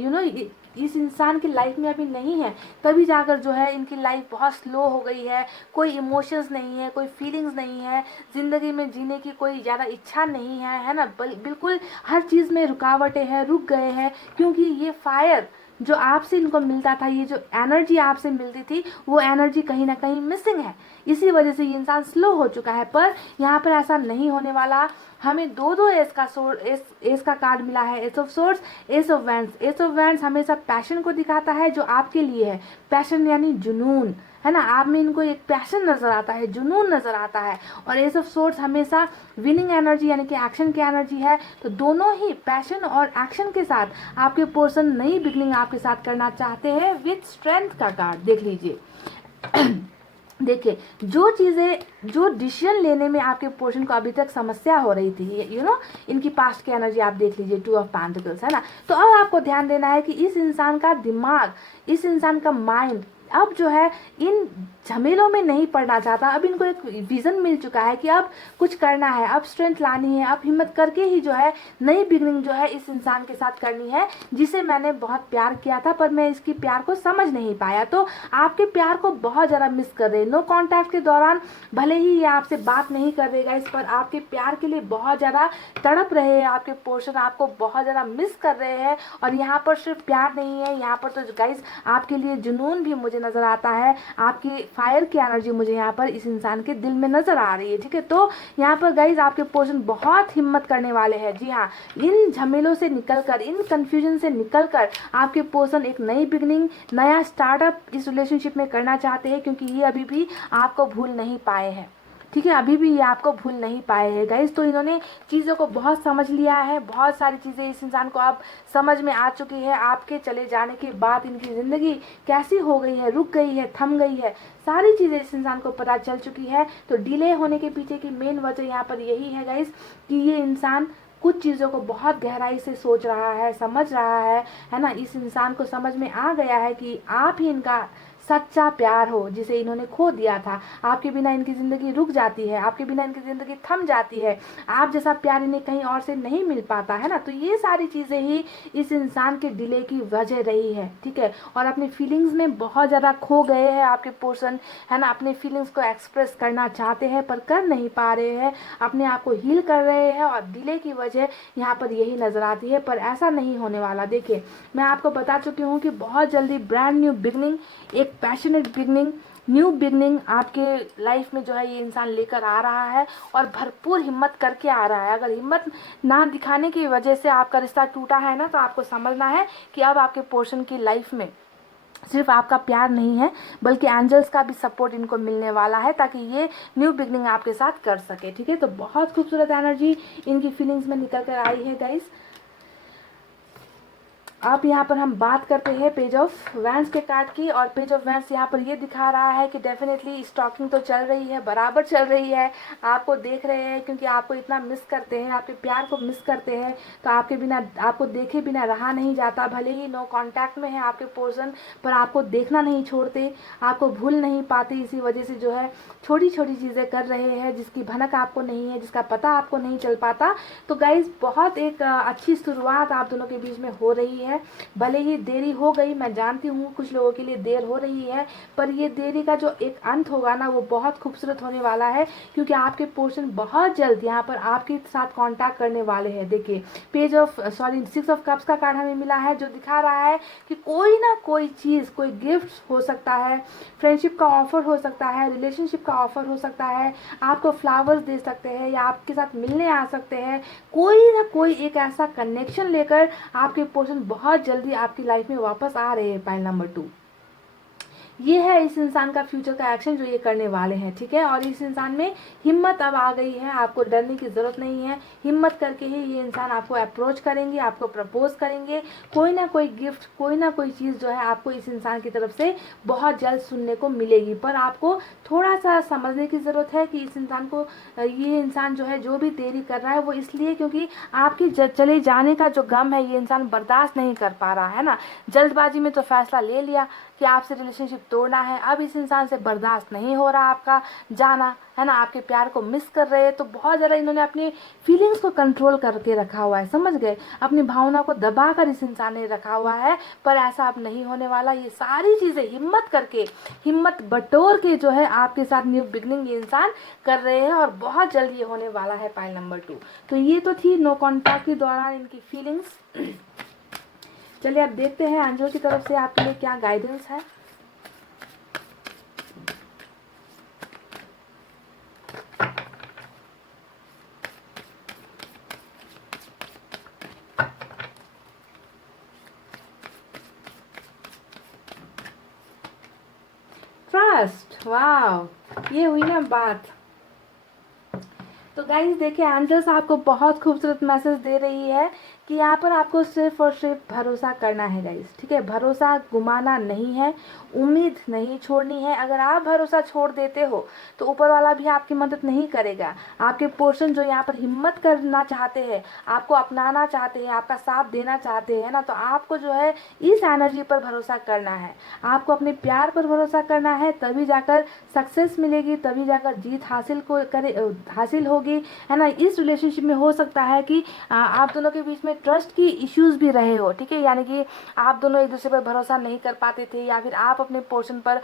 इस इंसान की लाइफ में अभी नहीं है, तभी जाकर जो है इनकी लाइफ बहुत स्लो हो गई है। कोई इमोशंस नहीं है, कोई फीलिंग्स नहीं है, ज़िंदगी में जीने की कोई ज़्यादा इच्छा नहीं है ना, बिल्कुल हर चीज़ में रुकावटें हैं, रुक गए हैं, क्योंकि ये फायर जो आपसे इनको मिलता था, ये जो एनर्जी आपसे मिलती थी, वो एनर्जी कहीं ना कहीं मिसिंग है। इसी वजह से ये इंसान स्लो हो चुका है। पर यहाँ पर ऐसा नहीं होने वाला। हमें दो एस का कार्ड मिला है, S of swords, S of wands. S of wands हमेशा पैशन को दिखाता है जो आपके लिए है, पैशन यानी जुनून, है ना। आप में इनको एक पैशन नजर आता है, जुनून नजर आता है। और एस ऑफ सोर्ड्स हमेशा विनिंग एनर्जी, यानी कि एक्शन की एनर्जी है। तो दोनों ही पैशन और एक्शन के साथ आपके पर्सन नई बिगनिंग आपके साथ करना चाहते हैं। विथ स्ट्रेंथ का कार्ड देख लीजिए। देखिए जो चीज़ें, जो डिसीजन लेने में आपके पोर्शन को अभी तक समस्या हो रही थी, इनकी पास्ट की एनर्जी आप देख लीजिए, 2 ऑफ पेंटिकल्स, है ना। तो अब आपको ध्यान देना है कि इस इंसान का दिमाग, इस इंसान का माइंड अब जो है इन झमेलों में नहीं पड़ना चाहता। अब इनको एक विजन मिल चुका है कि अब कुछ करना है, अब स्ट्रेंथ लानी है, अब हिम्मत करके ही जो है नई बिगनिंग जो है इस इंसान के साथ करनी है, जिसे मैंने बहुत प्यार किया था पर मैं इसकी प्यार को समझ नहीं पाया। तो आपके प्यार को बहुत ज़्यादा मिस कर रहे हैं। नो कॉन्टैक्ट के दौरान भले ही ये आपसे बात नहीं कर रहेगा, इस पर आपके प्यार के लिए बहुत ज़्यादा तड़प रहे हैं। आपके पोर्शन आपको बहुत ज़्यादा मिस कर रहे हैं। और यहाँ पर सिर्फ प्यार नहीं है, यहाँ पर तो गाइस आपके लिए जुनून भी मुझे नज़र आता है, आपकी फायर की एनर्जी मुझे यहाँ पर इस इंसान के दिल में नजर आ रही है, ठीक है। तो यहाँ पर गाइज आपके पर्सन बहुत हिम्मत करने वाले हैं, जी हाँ। इन झमेलों से निकलकर, इन कंफ्यूजन से निकलकर आपके पर्सन एक नई बिगनिंग, नया स्टार्टअप इस रिलेशनशिप में करना चाहते हैं, क्योंकि ये अभी भी आपको भूल नहीं पाए हैं, ठीक है। अभी भी ये आपको भूल नहीं पाए हैं गाइस। तो इन्होंने चीज़ों को बहुत समझ लिया है, बहुत सारी चीज़ें इस इंसान को अब समझ में आ चुकी है। आपके चले जाने के बाद इनकी ज़िंदगी कैसी हो गई है, रुक गई है, थम गई है, सारी चीज़ें इस इंसान को पता चल चुकी है। तो डिले होने के पीछे की मेन वजह यहाँ पर यही है गाइस कि ये इंसान कुछ चीज़ों को बहुत गहराई से सोच रहा है, समझ रहा है ना। इस इंसान को समझ में आ गया है कि आप ही इनका सच्चा प्यार हो, जिसे इन्होंने खो दिया था। आपके बिना इनकी ज़िंदगी रुक जाती है, आपके बिना इनकी ज़िंदगी थम जाती है, आप जैसा प्यार इन्हें कहीं और से नहीं मिल पाता, है ना। तो ये सारी चीज़ें ही इस इंसान के डिले की वजह रही है, ठीक है। और अपनी फीलिंग्स में बहुत ज़्यादा खो गए हैं आपके पर्सन, है ना। अपने फीलिंग्स को एक्सप्रेस करना चाहते हैं पर कर नहीं पा रहे हैं, अपने आप को हील कर रहे हैं, और डिले की वजह यहाँ पर यही नज़र आती है। पर ऐसा नहीं होने वाला। देखिए मैं आपको बता चुकी हूँ कि बहुत जल्दी ब्रांड न्यू बिगनिंग, एक पैशनेट बिगनिंग, न्यू बिगनिंग आपके लाइफ में जो है ये इंसान लेकर आ रहा है और भरपूर हिम्मत करके आ रहा है। अगर हिम्मत ना दिखाने की वजह से आपका रिश्ता टूटा है ना, तो आपको समझना है कि अब आपके पोर्शन की लाइफ में सिर्फ आपका प्यार नहीं है, बल्कि एंजल्स का भी सपोर्ट इनको मिलने वाला है, ताकि ये न्यू बिगनिंग आपके साथ कर सके। ठीक है, तो बहुत खूबसूरत एनर्जी इनकी फीलिंग्स में निकल कर आई है गाइस। अब यहाँ पर हम बात करते हैं पेज ऑफ वैंस के कार्ड की, और पेज ऑफ वैंस यहाँ पर ये दिखा रहा है कि डेफिनेटली स्टॉकिंग तो चल रही है, बराबर चल रही है। आपको देख रहे हैं क्योंकि आपको इतना मिस करते हैं, आपके प्यार को मिस करते हैं, तो आपके बिना, आपको देखे बिना रहा नहीं जाता। भले ही नो कांटेक्ट में है आपके पर्सन, पर आपको देखना नहीं छोड़ते, आपको भूल नहीं पाते। इसी वजह से जो है छोटी छोटी चीज़ें कर रहे हैं जिसकी भनक आपको नहीं है, जिसका पता आपको नहीं चल पाता। तो गाइज बहुत एक अच्छी शुरुआत आप दोनों के बीच में हो रही है। भले ही देरी हो गई, मैं जानती हूँ कुछ लोगों के लिए देर हो रही है, पर ये देरी का जो एक अंत होगा ना, वो बहुत खूबसूरत होने वाला है, क्योंकि आपके पोर्शन बहुत जल्द यहाँ पर आपके साथ कांटेक्ट करने वाले हैं। देखिए पेज ऑफ 6 ऑफ कप्स का कार्ड हमें मिला है, जो दिखा रहा है कि कोई ना कोई चीज़, कोई गिफ्ट हो सकता है, फ्रेंडशिप का ऑफर हो सकता है, रिलेशनशिप का ऑफर हो सकता है, आपको फ्लावर्स दे सकते हैं या आपके साथ मिलने आ सकते हैं। कोई ना कोई एक ऐसा कनेक्शन लेकर आपके पर्सन बहुत जल्दी आपकी लाइफ में वापस आ रहे हैं। पाइल नंबर 2, ये है इस इंसान का फ्यूचर का एक्शन जो ये करने वाले हैं। ठीक है, और इस इंसान में हिम्मत अब आ गई है, आपको डरने की ज़रूरत नहीं है। हिम्मत करके ही ये इंसान आपको अप्रोच करेंगे, आपको प्रपोज करेंगे। कोई ना कोई गिफ्ट, कोई ना कोई चीज़ जो है आपको इस इंसान की तरफ से बहुत जल्द सुनने को मिलेगी। पर आपको थोड़ा सा समझने की ज़रूरत है कि इस इंसान को, ये इंसान जो है जो भी देरी कर रहा है वो इसलिए क्योंकि आपके चले जाने का जो गम है ये इंसान बर्दाश्त नहीं कर पा रहा है ना। जल्दबाजी में तो फैसला ले लिया कि आपसे रिलेशनशिप तोड़ना है, अब इस इंसान से बर्दाश्त नहीं हो रहा आपका जाना, है ना। आपके प्यार को मिस कर रहे हैं, तो बहुत ज़्यादा इन्होंने अपनी फीलिंग्स को कंट्रोल करके रखा हुआ है, समझ गए। अपनी भावना को दबा कर इस इंसान ने रखा हुआ है, पर ऐसा अब नहीं होने वाला। ये सारी चीज़ें हिम्मत करके, हिम्मत बटोर के जो है आपके साथ न्यू बिगनिंग ये इंसान कर रहे हैं, और बहुत जल्द ये होने वाला है। पाइल नंबर 2, तो ये तो थी नो कॉन्टैक्ट के दौरान इनकी फीलिंग्स। चलिए अब देखते हैं एंजल की तरफ से आपके लिए क्या गाइडेंस है। ट्रस्ट, वाह, ये हुई ना बात। तो गाइस देखिए, एंजल्स आपको बहुत खूबसूरत मैसेज दे रही है कि यहाँ पर आपको सिर्फ और सिर्फ भरोसा करना है गाइस। ठीक है, भरोसा गुमाना नहीं है, उम्मीद नहीं छोड़नी है। अगर आप भरोसा छोड़ देते हो तो ऊपर वाला भी आपकी मदद नहीं करेगा। आपके पोर्शन जो यहाँ पर हिम्मत करना चाहते हैं, आपको अपनाना चाहते हैं, आपका साथ देना चाहते हैं ना, तो आपको जो है इस एनर्जी पर भरोसा करना है। आपको अपने प्यार पर भरोसा करना है, तभी जाकर सक्सेस मिलेगी, तभी जाकर जीत हासिल होगी, है ना। इस रिलेशनशिप में हो सकता है कि आप दोनों के बीच में ट्रस्ट की इश्यूज भी रहे हो। ठीक है, यानी कि आप दोनों एक दूसरे पर भरोसा नहीं कर पाते थे, या फिर आप अपने पोर्शन पर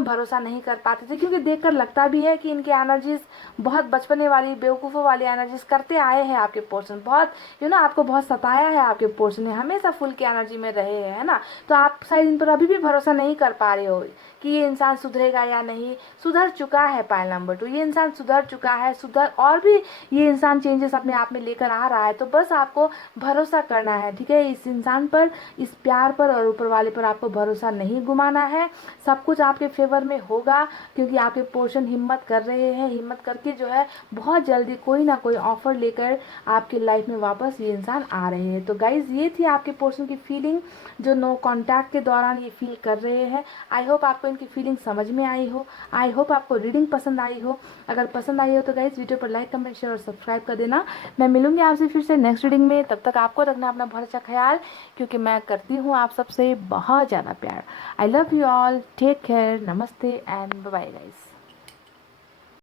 भरोसा नहीं कर पाते थे, क्योंकि देखकर लगता भी है कि इनकी एनर्जीज बहुत बचपने वाली, बेवकूफ़ों वाली एनर्जीज करते आए हैं आपके पोर्शन। बहुत आपको बहुत सताया है आपके पोर्शन ने, हमेशा फुल की एनर्जी में रहे हैं, है ना। तो आप शायद इन पर अभी भी भरोसा नहीं कर पा रहे हो कि ये इंसान सुधरेगा या नहीं। सुधर चुका है पाइल नंबर 2, ये इंसान सुधर चुका है, और भी ये इंसान चेंजेस अपने आप में लेकर आ रहा है। तो बस आपको भरोसा करना है। ठीक है, इस इंसान पर, इस प्यार पर और ऊपर वाले पर आपको भरोसा नहीं गुमाना है। सब कुछ आपके फेवर में होगा, क्योंकि आपके पोर्शन हिम्मत कर रहे हैं। हिम्मत करके जो है बहुत जल्दी कोई ना कोई ऑफर लेकर आपकी लाइफ में वापस ये इंसान आ रहे हैं। तो गाइज ये थी आपके पोर्शन की फीलिंग जो नो कॉन्टैक्ट के दौरान ये फील कर रहे हैं। आई होप आपको इनकी फीलिंग समझ में आई हो। आई होप आपको रीडिंग पसंद आई हो। अगर पसंद आई हो तो गाइज वीडियो पर लाइक, कमेंट, शेयर और सब्सक्राइब कर देना। मैं मिलूंगी आपसे फिर से नेक्स्ट रीडिंग में। तब तक आपको रखना अपना बहुत अच्छा ख्याल, क्योंकि मैं करती हूँ आप सबसे बहुत ज़्यादा प्यार। I love you all, take care, नमस्ते एंड बाय बाय गाइज।